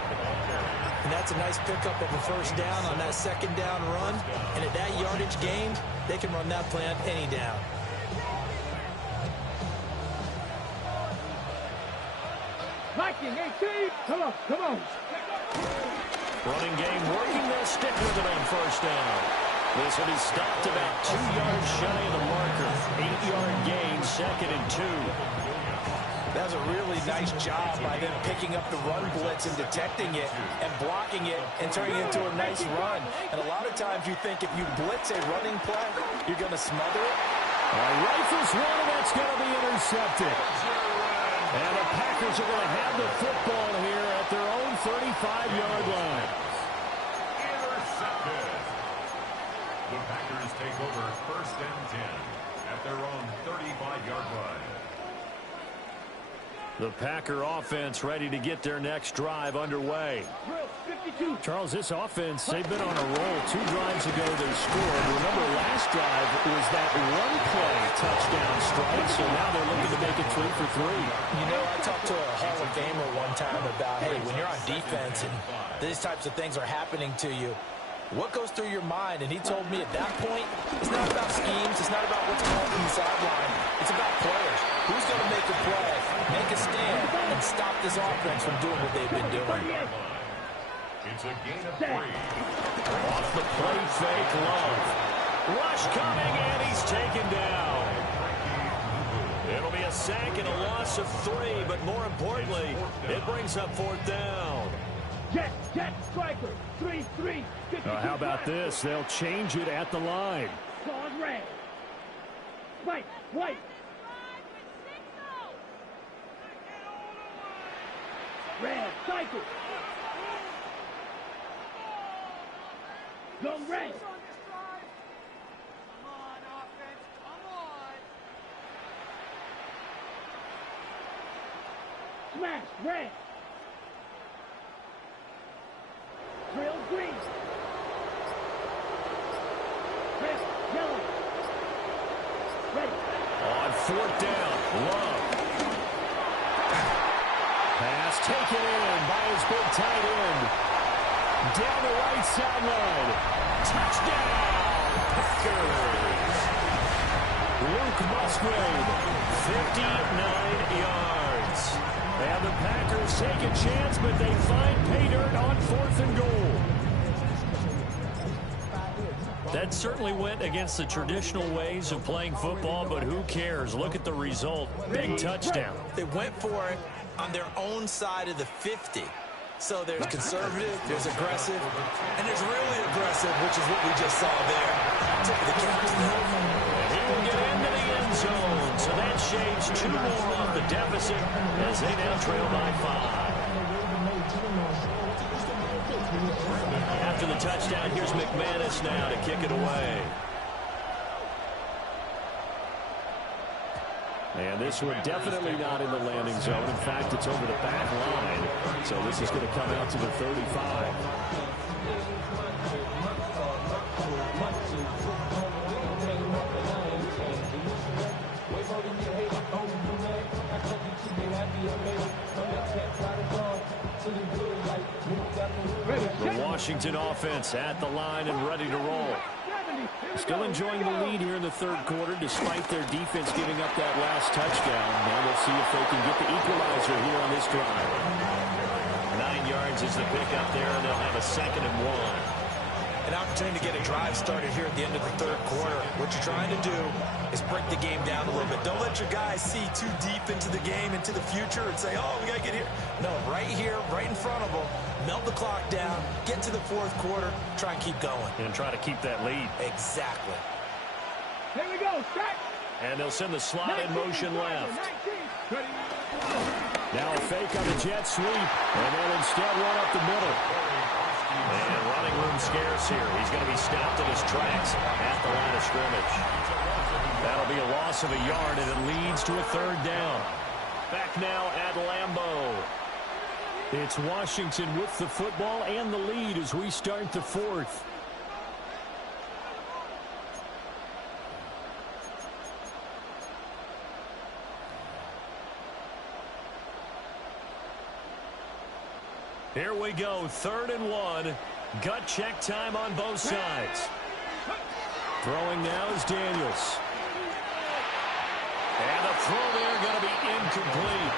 And that's a nice pickup of a first down on that 2nd down run. And at that yardage gained, they can run that play on any down. Viking 18. Come on, come on. Running game working. They'll stick with it on first down. This one is stopped about 2 yards shy of the marker. 8-yard gain, 2nd and 2. That was a really nice job by them picking up the run blitz and detecting it and blocking it and turning it into a nice run. And a lot of times you think if you blitz a running play, you're going to smother it. Rifles one, and that's going to be intercepted. And the Packers are going to have the football here at their own 35-yard line. Intercepted. The Packers take over 1st and 10 at their own 35-yard line. The Packer offense ready to get their next drive underway. Charles, this offense, they've been on a roll. 2 drives ago they scored. Remember, last drive was that one-play touchdown strike, so now they're looking to make it 3 for 3. You know, I talked to a Hall of Famer one time about, hey, when you're on defense and these types of things are happening to you, what goes through your mind? And he told me at that point, it's not about schemes. It's not about what's called from the sideline. It's about players. Who's going to make a play, make a stand, and stop this offense from doing what they've been doing? It's a gain of 3. Off the play fake, Love. Rush coming, and he's taken down. It'll be a sack and a loss of 3, but more importantly, it brings up 4th down. Jet, striker, 3-3. How about this? They'll change it at the line. Pause red. White. Red, cycle. Go red. Come on, offense, come on. Smash, red. Drill, green. Red, yellow. Red. On 4th down, Love. Pass taken in by his big tight end. Down the right sideline. Touchdown, Packers. Luke Musgrave, 59 yards. And the Packers take a chance, but they find pay dirt on 4th and goal. That certainly went against the traditional ways of playing football, but who cares? Look at the result. Big touchdown. They went for it on their own side of the 50. So there's conservative, there's aggressive, and there's really aggressive, which is what we just saw there. Tip of the cap to them. And he will get into the end zone. So that shades 2 more off the deficit as they now trail by 5. After the touchdown, here's McManus now to kick it away. And this one definitely not in the landing zone. In fact, it's over the back line. So this is going to come out to the 35. The Washington offense at the line and ready to roll. Still enjoying the lead here in the 3rd quarter despite their defense giving up that last touchdown. Now we'll see if they can get the equalizer here on this drive. 9 yards is the pickup there, and they'll have a 2nd and 1. an opportunity to get a drive started here at the end of the third quarter. What you're trying to do is break the game down a little bit. Don't let your guys see too deep into the game, into the future, and say, oh, we got to get here. No, right here, right in front of them, melt the clock down, get to the fourth quarter, try and keep going. And try to keep that lead. Exactly. Here we go, set. And they'll send the slot in motion left. 19. Now a fake on the jet sweep, and they'll instead run up the middle. And running room scarce here. He's going to be stopped in his tracks at the line of scrimmage. That'll be a loss of a yard, and it leads to a third down. Back now at Lambeau. It's Washington with the football and the lead as we start the fourth. Here we go, 3rd and 1. Gut check time on both sides. Throwing now is Daniels. And the throw there going to be incomplete.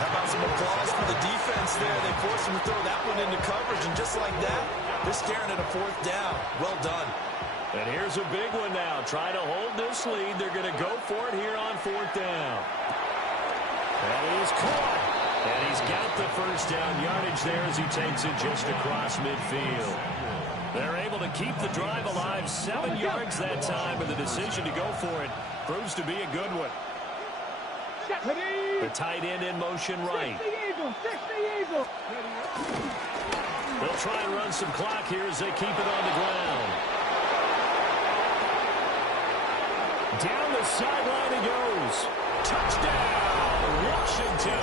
How about some applause for the defense there? They forced him to throw that one into coverage, and just like that, they're staring at a fourth down. Well done. And here's a big one now. Trying to hold this lead. They're going to go for it here on 4th down. And he is caught. And he's got the first down yardage there as he takes it just across midfield. They're able to keep the drive alive. 7 yards that time, and the decision to go for it proves to be a good one. The tight end in motion right. They'll try and run some clock here as they keep it on the ground. Down the sideline he goes. Touchdown, Washington.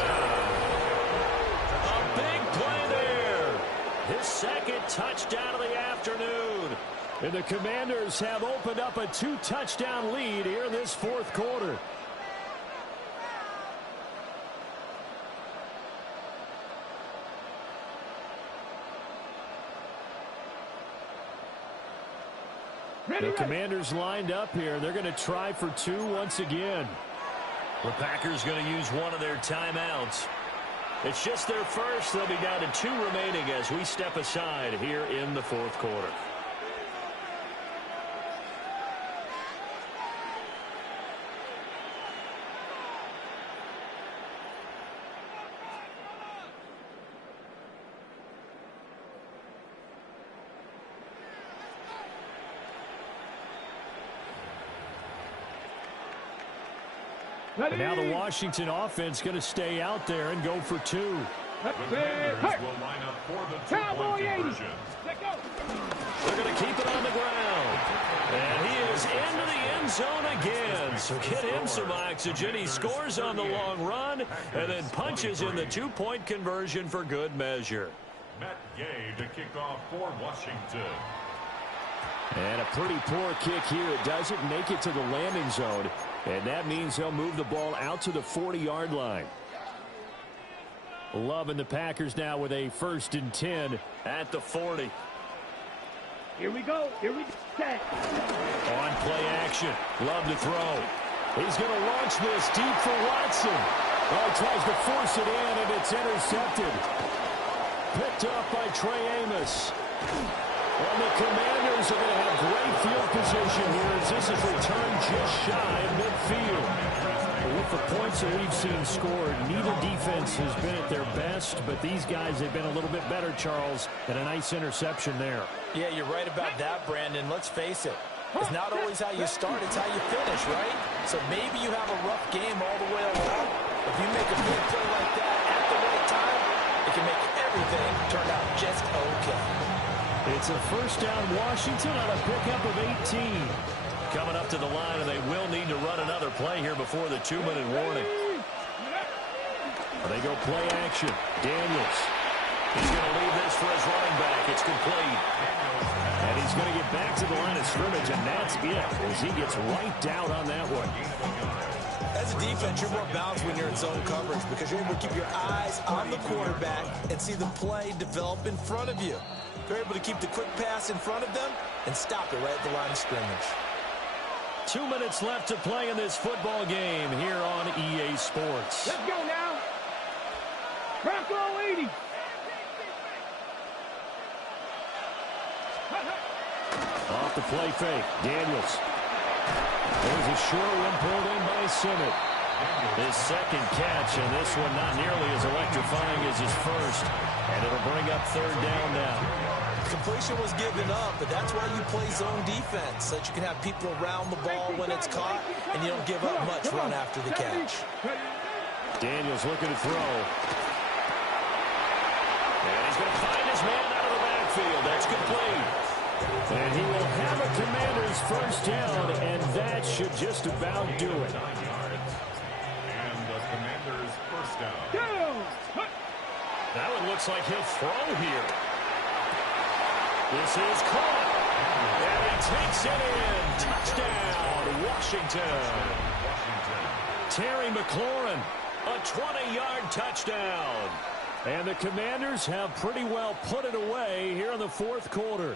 A big play there. His second touchdown of the afternoon. And the Commanders have opened up a 2-touchdown lead here in this fourth quarter. The Commanders lined up here. They're going to try for 2 once again. The Packers going to use one of their timeouts. It's just their first. They'll be down to 2 remaining as we step aside here in the fourth quarter. And now the Washington offense going to stay out there and go for 2. The Commanders will line up for the 2-point conversion. They're going to keep it on the ground. And he is into the end zone again. So get him some oxygen. He scores on the long run and then punches in the 2-point conversion for good measure. Matt Gay to kick off for Washington. And a pretty poor kick here. It doesn't make it to the landing zone. And that means they'll move the ball out to the 40-yard line. Love and the Packers now with a 1st and 10 at the 40. Here we go. Here we go. On play action. Love to throw. He's going to launch this deep for Watson. Oh, tries to force it in, and it's intercepted. Picked off by Trey Amos. And the Commanders are going to have great field position here as this is returned just shy of midfield. With the points that we've seen scored, neither defense has been at their best, but these guys have been a little bit better, Charles, and a nice interception there. Yeah, you're right about that, Brandon. Let's face it. It's not always how you start, it's how you finish, right? So maybe you have a rough game all the way along. If you make a big play like that at the right time, it can make everything turn out just okay. It's a 1st down Washington on a pickup of 18. Coming up to the line, and they will need to run another play here before the 2-minute warning. They go play action. Daniels. He's going to leave this for his running back. It's complete. And he's going to get back to the line of scrimmage, and that's it as he gets wiped out on that one. As a defense, you're more balanced when you're in zone coverage because you're able to keep your eyes on the quarterback and see the play develop in front of you. They're able to keep the quick pass in front of them and stop it right at the line of scrimmage. 2 minutes left to play in this football game here on EA Sports. Let's go now. Bronco 80. the play fake. Daniels. There's a short one pulled in by Simmett. His second catch, and this one not nearly as electrifying as his first. And it'll bring up third down now. Completion was given up, but that's why you play zone defense, so that you can have people around the ball when it's caught, and you don't give up much run after the catch. Daniels looking to throw. And he's going to find his man out of the backfield. That's complete. And he will have a Commander's first down, and that should just about do it. 9 yards. And the Commander's first down. That one looks like he'll throw here. This is caught. And he takes it in. Touchdown, Washington. Terry McLaurin, a 20-yard touchdown. And the Commanders have pretty well put it away here in the fourth quarter.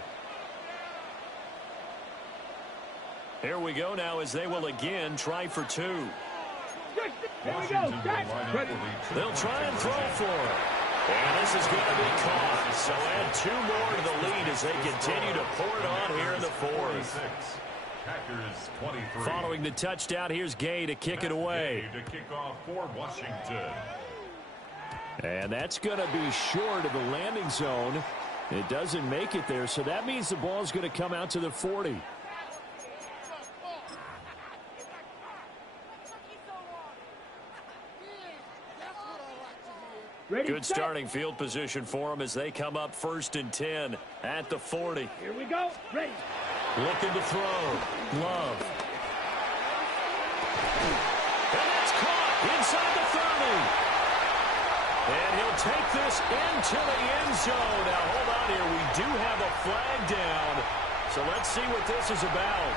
Here we go now as they will again try for two. They'll try and throw for it. And this is going to be caught. So add two more to the lead as they continue to pour it on here in the fourth. Packers 23. Following the touchdown, here's Gay to kick it away. Gay to kick off for Washington. And that's going to be short of the landing zone. It doesn't make it there, so that means the ball's going to come out to the 40. Good starting field position for them as they come up 1st and 10 at the 40. Here we go. Ready. Looking to throw. Love. And that's caught inside the 30. And he'll take this into the end zone. Now, hold on here. We do have a flag down. So let's see what this is about.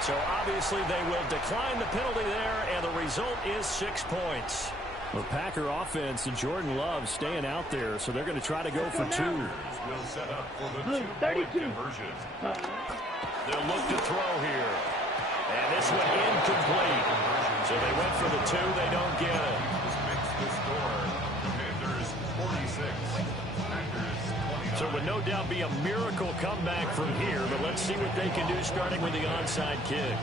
So obviously they will decline the penalty there, and the result is 6 points. The Packer offense and Jordan Love staying out there, so they're going to try to go for two. Will set up for the 2-point conversion. They'll look to throw here. And this one incomplete. So they went for the two. They don't get it. Makes the score. Commanders 46. Packers 29. So it would no doubt be a miracle comeback from here, but let's see what they can do starting with the onside kick.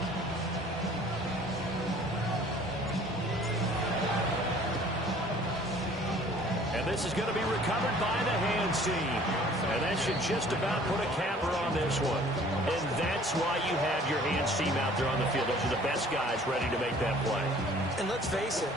And this is going to be recovered by the hands team. And that should just about put a capper on this one. And that's why you have your hands team out there on the field. Those are the best guys ready to make that play. And let's face it,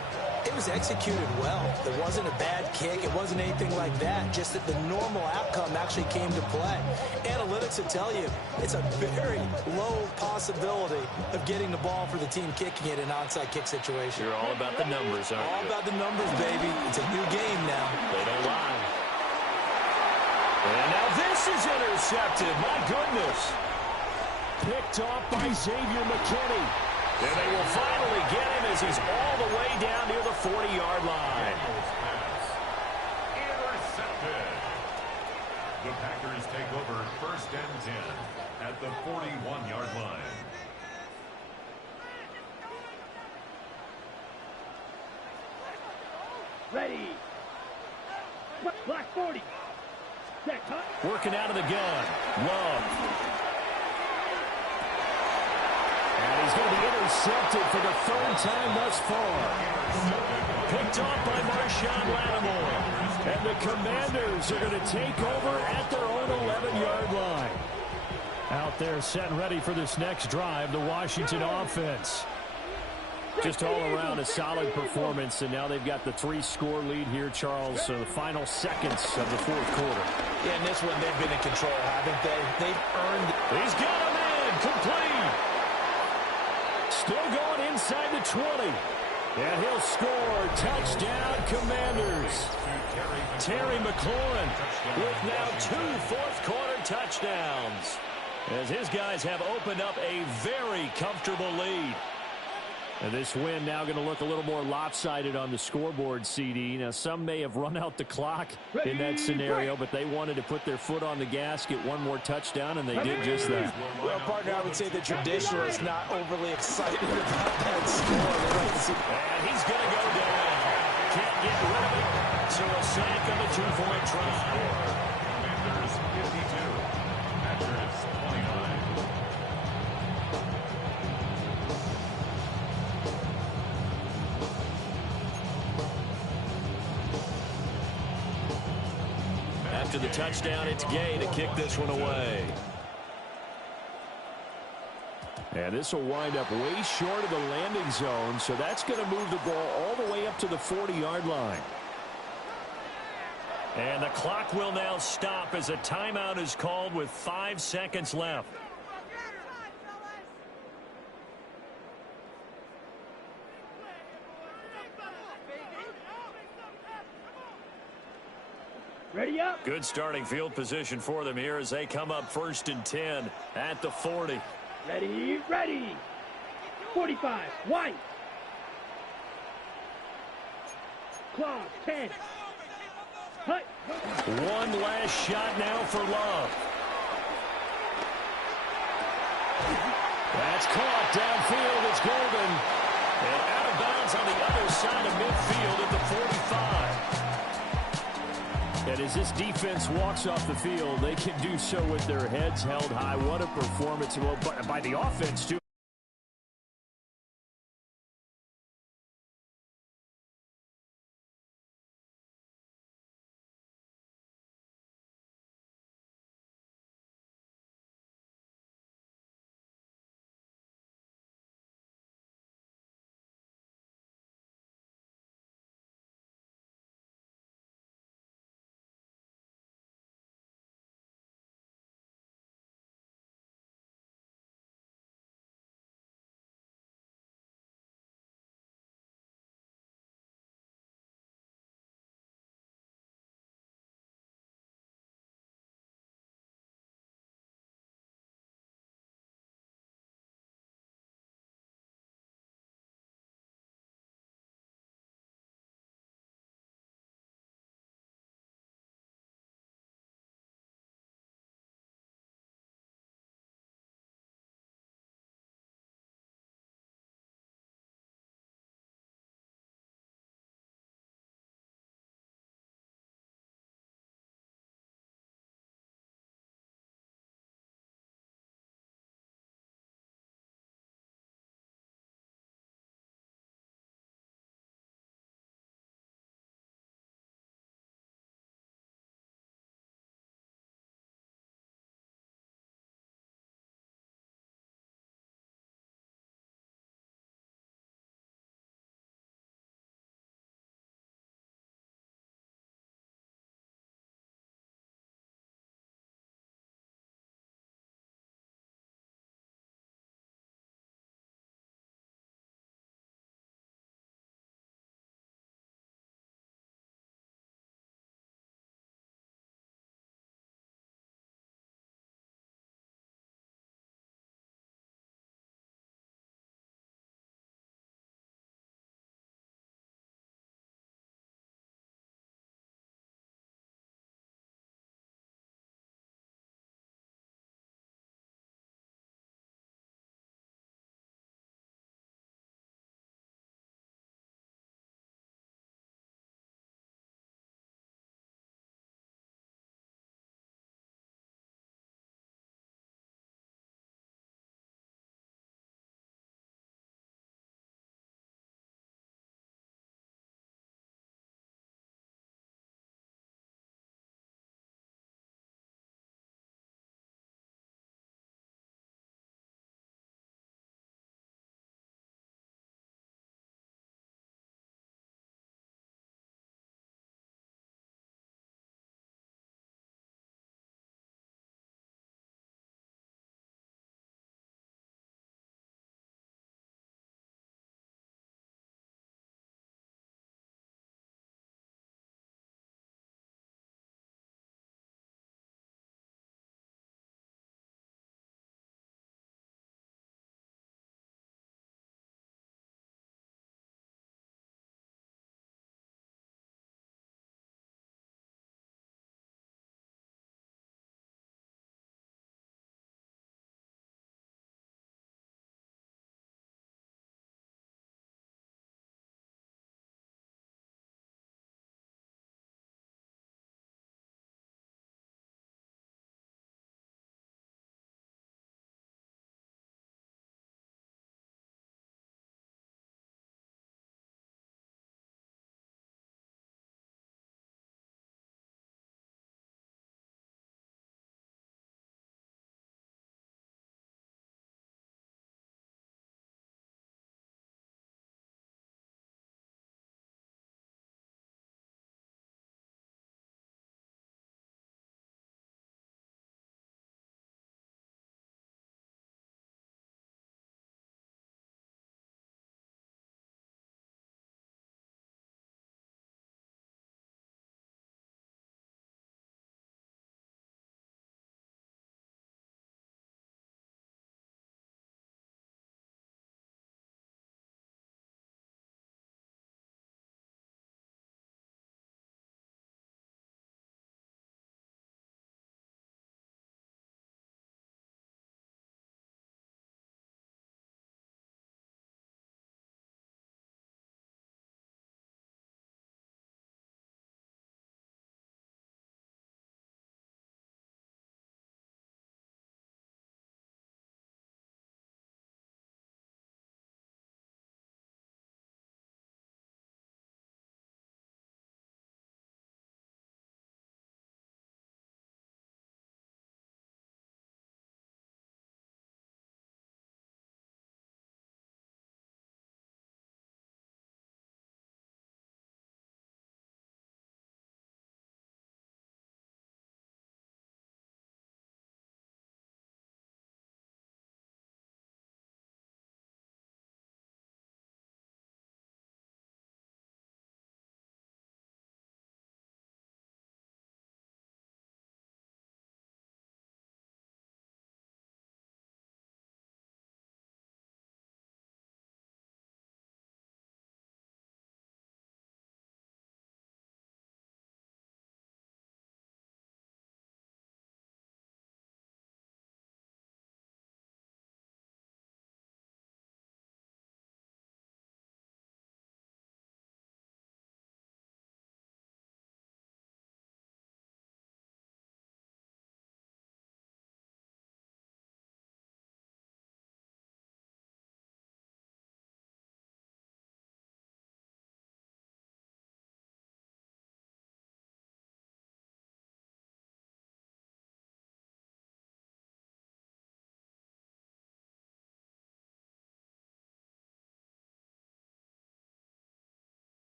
it was executed well. It wasn't a bad kick. It wasn't anything like that. Just that the normal outcome actually came to play. Analytics will tell you it's a very low possibility of getting the ball for the team kicking it in an onside kick situation. You're all about the numbers, aren't you? All about the numbers, baby. It's a new game now. They don't lie. And now this is intercepted. My goodness. Picked off by Xavier McKinney. And they will finally get him as he's all the way down near the 40-yard line. Intercepted. The Packers take over 1st and 10 at the 41-yard line. Ready. Black 40. Set, cut. Working out of the gun. Love. And he's going to be intercepted for the 3rd time thus far. Picked off by Marshawn Lattimore. And the Commanders are going to take over at their own 11-yard line. Out there set and ready for this next drive, the Washington offense. Just all around a solid performance, and now they've got the 3-score lead here, Charles. So the final seconds of the 4th quarter. Yeah, in this one, they've been in control, haven't they? They've earned it. He's got a man complete. Still going inside the 20. And he'll score. Touchdown, Commanders. Terry McLaurin with now 2 fourth-quarter touchdowns, as his guys have opened up a very comfortable lead. And this win now going to look a little more lopsided on the scoreboard, CD. Now, some may have run out the clock in that scenario, but they wanted to put their foot on the gas, get one more touchdown, and they did just that. Well, partner, I would say the traditionalist not overly excited about that score. And he's going to go down. Can't get rid of it. So a sack on the 2-point try. Commanders 52. Packers 29. After the touchdown, it's Gay to kick this one away. And this will wind up way short of the landing zone, so that's going to move the ball all the way up to the 40-yard line. And the clock will now stop as a timeout is called with 5 seconds left. Ready up. Good starting field position for them here as they come up 1st and 10 at the 40. Ready, ready. 45, White. Clock, 10. Hut. One last shot now for Love. That's caught downfield. It's Golden. And out of bounds on the other side of midfield at the 45. And as this defense walks off the field, they can do so with their heads held high. What a performance by the offense, too.